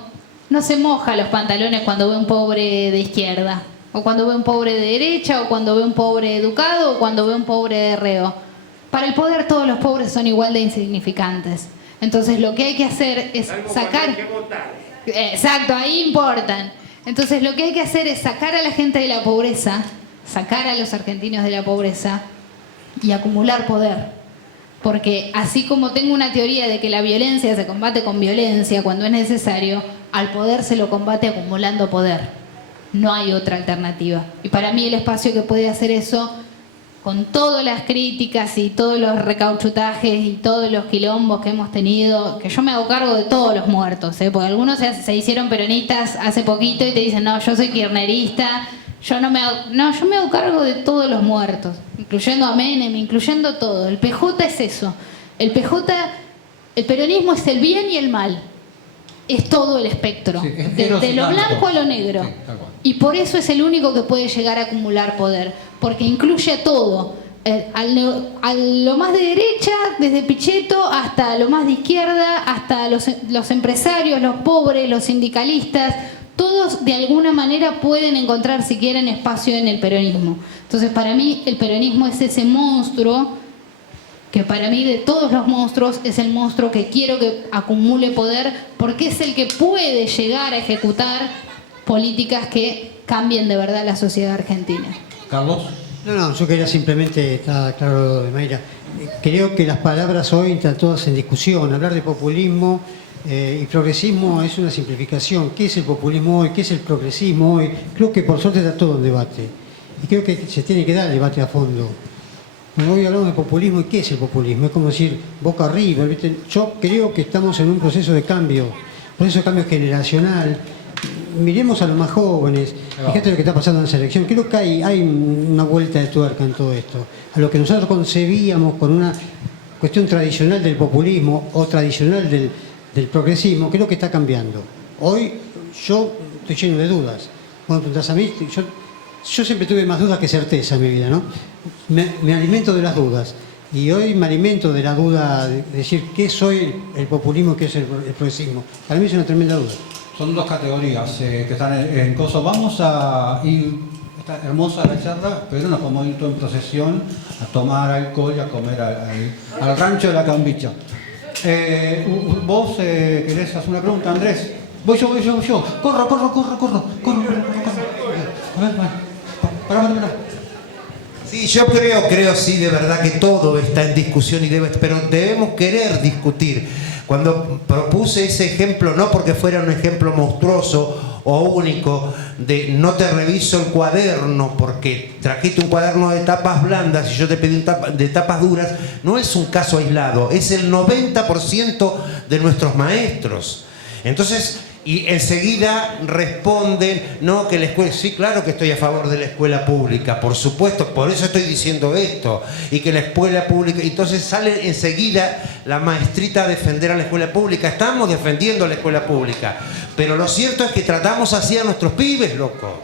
no se moja los pantalones cuando ve un pobre de izquierda, o cuando ve un pobre de derecha, o cuando ve un pobre educado, o cuando ve un pobre de reo. Para el poder todos los pobres son igual de insignificantes. Entonces lo que hay que hacer es sacar... Exacto, ahí importan. Entonces lo que hay que hacer es sacar a la gente de la pobreza, sacar a los argentinos de la pobreza y acumular poder. Porque así como tengo una teoría de que la violencia se combate con violencia cuando es necesario, al poder se lo combate acumulando poder. No hay otra alternativa. Y para mí el espacio que puede hacer eso, con todas las críticas y todos los recauchutajes y todos los quilombos que hemos tenido, que yo me hago cargo de todos los muertos, porque algunos se hicieron peronistas hace poquito y te dicen, no, yo soy kirchnerista, yo me hago cargo de todos los muertos, incluyendo a Menem, incluyendo todo. El PJ es eso. El peronismo es el bien y el mal. Es todo el espectro, sí, de lo blanco a lo negro. Sí, y por eso es el único que puede llegar a acumular poder, porque incluye a todo, a lo más de derecha, desde Pichetto, hasta lo más de izquierda, hasta los empresarios, los pobres, los sindicalistas, todos de alguna manera pueden encontrar, si quieren, espacio en el peronismo. Entonces, para mí, el peronismo es ese monstruo que para mí de todos los monstruos es el monstruo que quiero que acumule poder, porque es el que puede llegar a ejecutar políticas que cambien de verdad la sociedad argentina. Carlos. No, yo quería simplemente, está claro lo de Mayra, creo que las palabras hoy están todas en discusión. Hablar de populismo y progresismo es una simplificación. ¿Qué es el populismo hoy? ¿Qué es el progresismo hoy? Creo que por suerte está todo en debate. Y creo que se tiene que dar el debate a fondo. Hoy hablamos de populismo, ¿y qué es el populismo? Es como decir, boca arriba, ¿viste? Yo creo que estamos en un proceso de cambio generacional. Miremos a los más jóvenes, fíjate lo que está pasando en la selección. Creo que hay una vuelta de tuerca en todo esto. A lo que nosotros concebíamos con una cuestión tradicional del populismo o tradicional del progresismo, creo que está cambiando. Hoy yo estoy lleno de dudas. Cuando preguntas a mí, yo siempre tuve más dudas que certeza en mi vida, ¿no? Me alimento de las dudas. Y hoy me alimento de la duda de decir qué soy el populismo y qué es el progresismo. Para mí es una tremenda duda. Son dos categorías que están en coso. Vamos a ir, está hermosa la charla, pero nos podemos ir todo en procesión a tomar alcohol y a comer al rancho de la Cambicha. ¿Vos querés hacer una pregunta, Andrés? Voy yo. Corro. A ver, pará. Sí, yo creo sí, de verdad que todo está en discusión pero debemos querer discutir. Cuando propuse ese ejemplo, no porque fuera un ejemplo monstruoso o único, de no te reviso el cuaderno porque trajiste un cuaderno de tapas blandas y yo te pedí de tapas duras, no es un caso aislado, es el 90% de nuestros maestros. Entonces, y enseguida responden, no, que la escuela, sí, claro que estoy a favor de la escuela pública, por supuesto, por eso estoy diciendo esto, y que la escuela pública, entonces sale enseguida la maestrita a defender a la escuela pública. Estamos defendiendo a la escuela pública, pero lo cierto es que tratamos así a nuestros pibes, loco.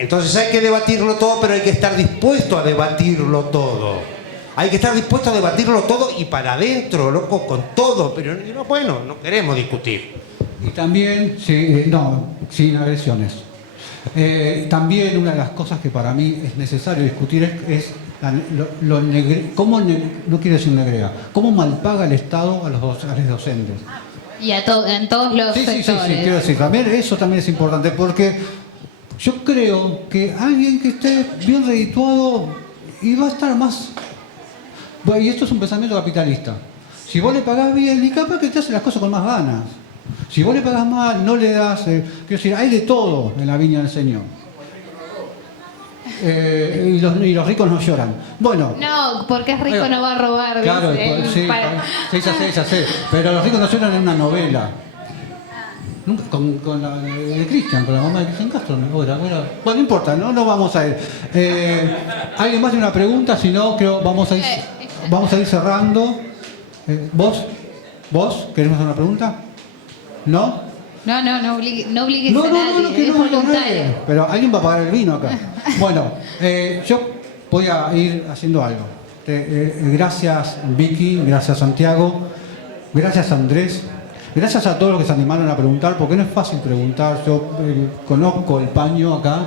Entonces hay que debatirlo todo, pero hay que estar dispuesto a debatirlo todo. Hay que estar dispuesto a debatirlo todo y para adentro, loco, con todo. Pero no, bueno, no queremos discutir. Y también, sin agresiones. También una de las cosas que para mí es necesario discutir es cómo, no quiero decir negrea, cómo malpaga el Estado a los docentes. Y en todos los sectores. Sí, quiero decir, también eso también es importante, porque yo creo que alguien que esté bien redituado y va a estar más... Bueno, y esto es un pensamiento capitalista. Si vos le pagás bien, y capaz que te hace las cosas con más ganas. Si vos le pagás mal, no le das... quiero decir, hay de todo en la viña del Señor. Y los ricos no lloran. Bueno... No, porque es rico no va a robar. Claro, dice. ya sé. Pero los ricos no lloran en una novela. Nunca, con la de Cristian, con la mamá de Cristian Castro. Bueno, no importa, no vamos a ir. ¿Alguien más tiene una pregunta? Si no, creo vamos a ir cerrando. ¿Vos querés hacer una pregunta? ¿No? No obligues a nadie, es voluntario. Pero alguien va a pagar el vino acá. Bueno, yo voy a ir haciendo algo. Gracias Vicky, gracias Santiago, gracias Andrés, gracias a todos los que se animaron a preguntar, porque no es fácil preguntar. Yo conozco el paño acá.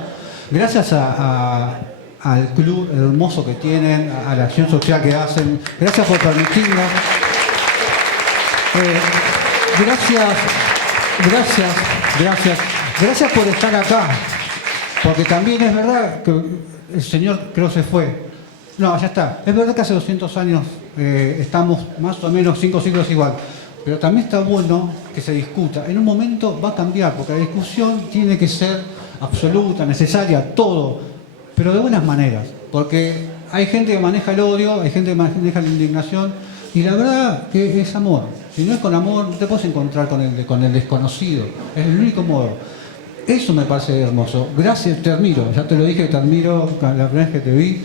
Gracias al club hermoso que tienen, a la acción social que hacen. Gracias por permitirnos. Gracias por estar acá, porque también es verdad que el Señor creo se fue. No, ya está. Es verdad que hace 200 años estamos más o menos 5 siglos igual, pero también está bueno que se discuta. En un momento va a cambiar, porque la discusión tiene que ser absoluta, necesaria, todo, pero de buenas maneras, porque hay gente que maneja el odio, hay gente que maneja la indignación, y la verdad que es amor. Si no es con amor, no te puedes encontrar con el desconocido. Es el único modo. Eso me parece hermoso. Gracias, te admiro. Ya te lo dije, te admiro la primera vez que te vi.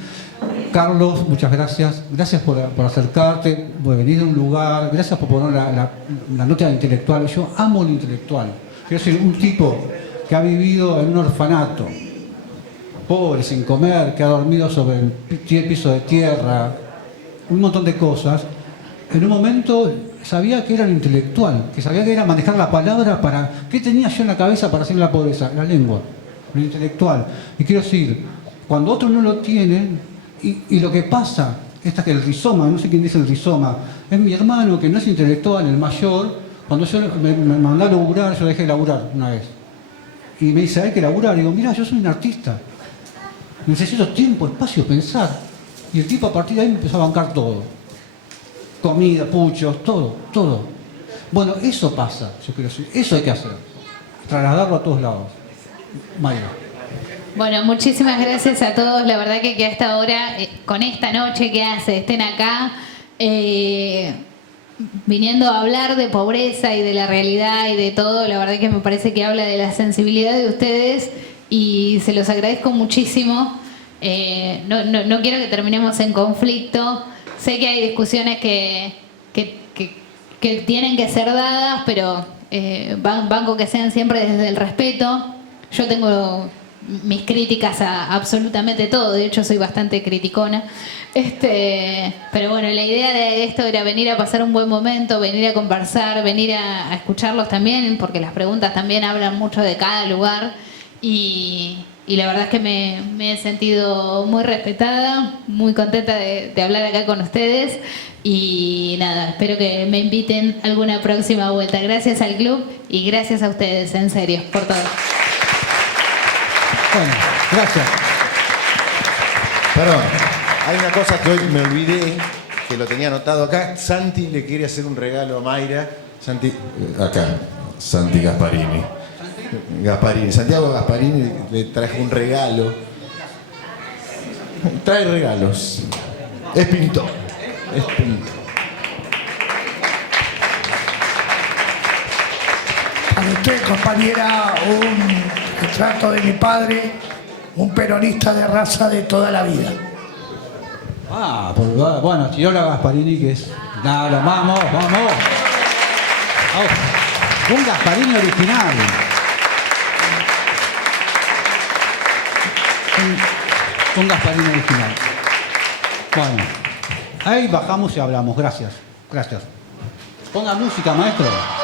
Carlos, muchas gracias. Gracias por acercarte, por venir de un lugar. Gracias por poner la nota intelectual. Yo amo lo intelectual. Quiero decir, un tipo que ha vivido en un orfanato, pobre, sin comer, que ha dormido sobre el piso de tierra, un montón de cosas. En un momento sabía que era lo intelectual, que sabía que era manejar la palabra para... ¿Qué tenía yo en la cabeza para hacer la pobreza? La lengua, lo intelectual. Y quiero decir, cuando otros no lo tienen, y lo que pasa, que el rizoma, no sé quién dice el rizoma, es mi hermano que no es intelectual, el mayor, cuando yo me mandó a laburar, yo dejé de laburar una vez. Y me dice, hay que laburar. Y digo, mira, yo soy un artista. Necesito tiempo, espacio, pensar. Y el tipo a partir de ahí me empezó a bancar todo. Comida, puchos, todo. Bueno, eso pasa, yo quiero decir, eso hay que hacer, trasladarlo a todos lados. Mayra. Bueno, muchísimas gracias a todos, la verdad que a esta hora, con esta noche que estén acá, viniendo a hablar de pobreza y de la realidad y de todo, la verdad que me parece que habla de la sensibilidad de ustedes y se los agradezco muchísimo. No quiero que terminemos en conflicto. Sé que hay discusiones que tienen que ser dadas, pero banco que sean siempre desde el respeto. Yo tengo mis críticas a absolutamente todo, de hecho soy bastante criticona. Pero bueno, la idea de esto era venir a pasar un buen momento, venir a conversar, venir a escucharlos también, porque las preguntas también hablan mucho de cada lugar y la verdad es que me he sentido muy respetada, muy contenta de hablar acá con ustedes y nada, espero que me inviten a alguna próxima vuelta. Gracias al club y gracias a ustedes, en serio, por todo. Bueno, gracias. Perdón, hay una cosa que hoy me olvidé, que lo tenía anotado acá. Santi le quiere hacer un regalo a Mayra. Santi, acá, Santi Gasparini. Santiago Gasparini le trajo un regalo. Trae regalos. Es pintor. Para usted, compañera, un retrato de mi padre, un peronista de raza de toda la vida. Bueno, Chiola Gasparini, que es... Nada, vamos. Un Gasparini original. Un Gasparini original. Bueno, Ahí bajamos y hablamos. Gracias. Gracias. Ponga música, maestro.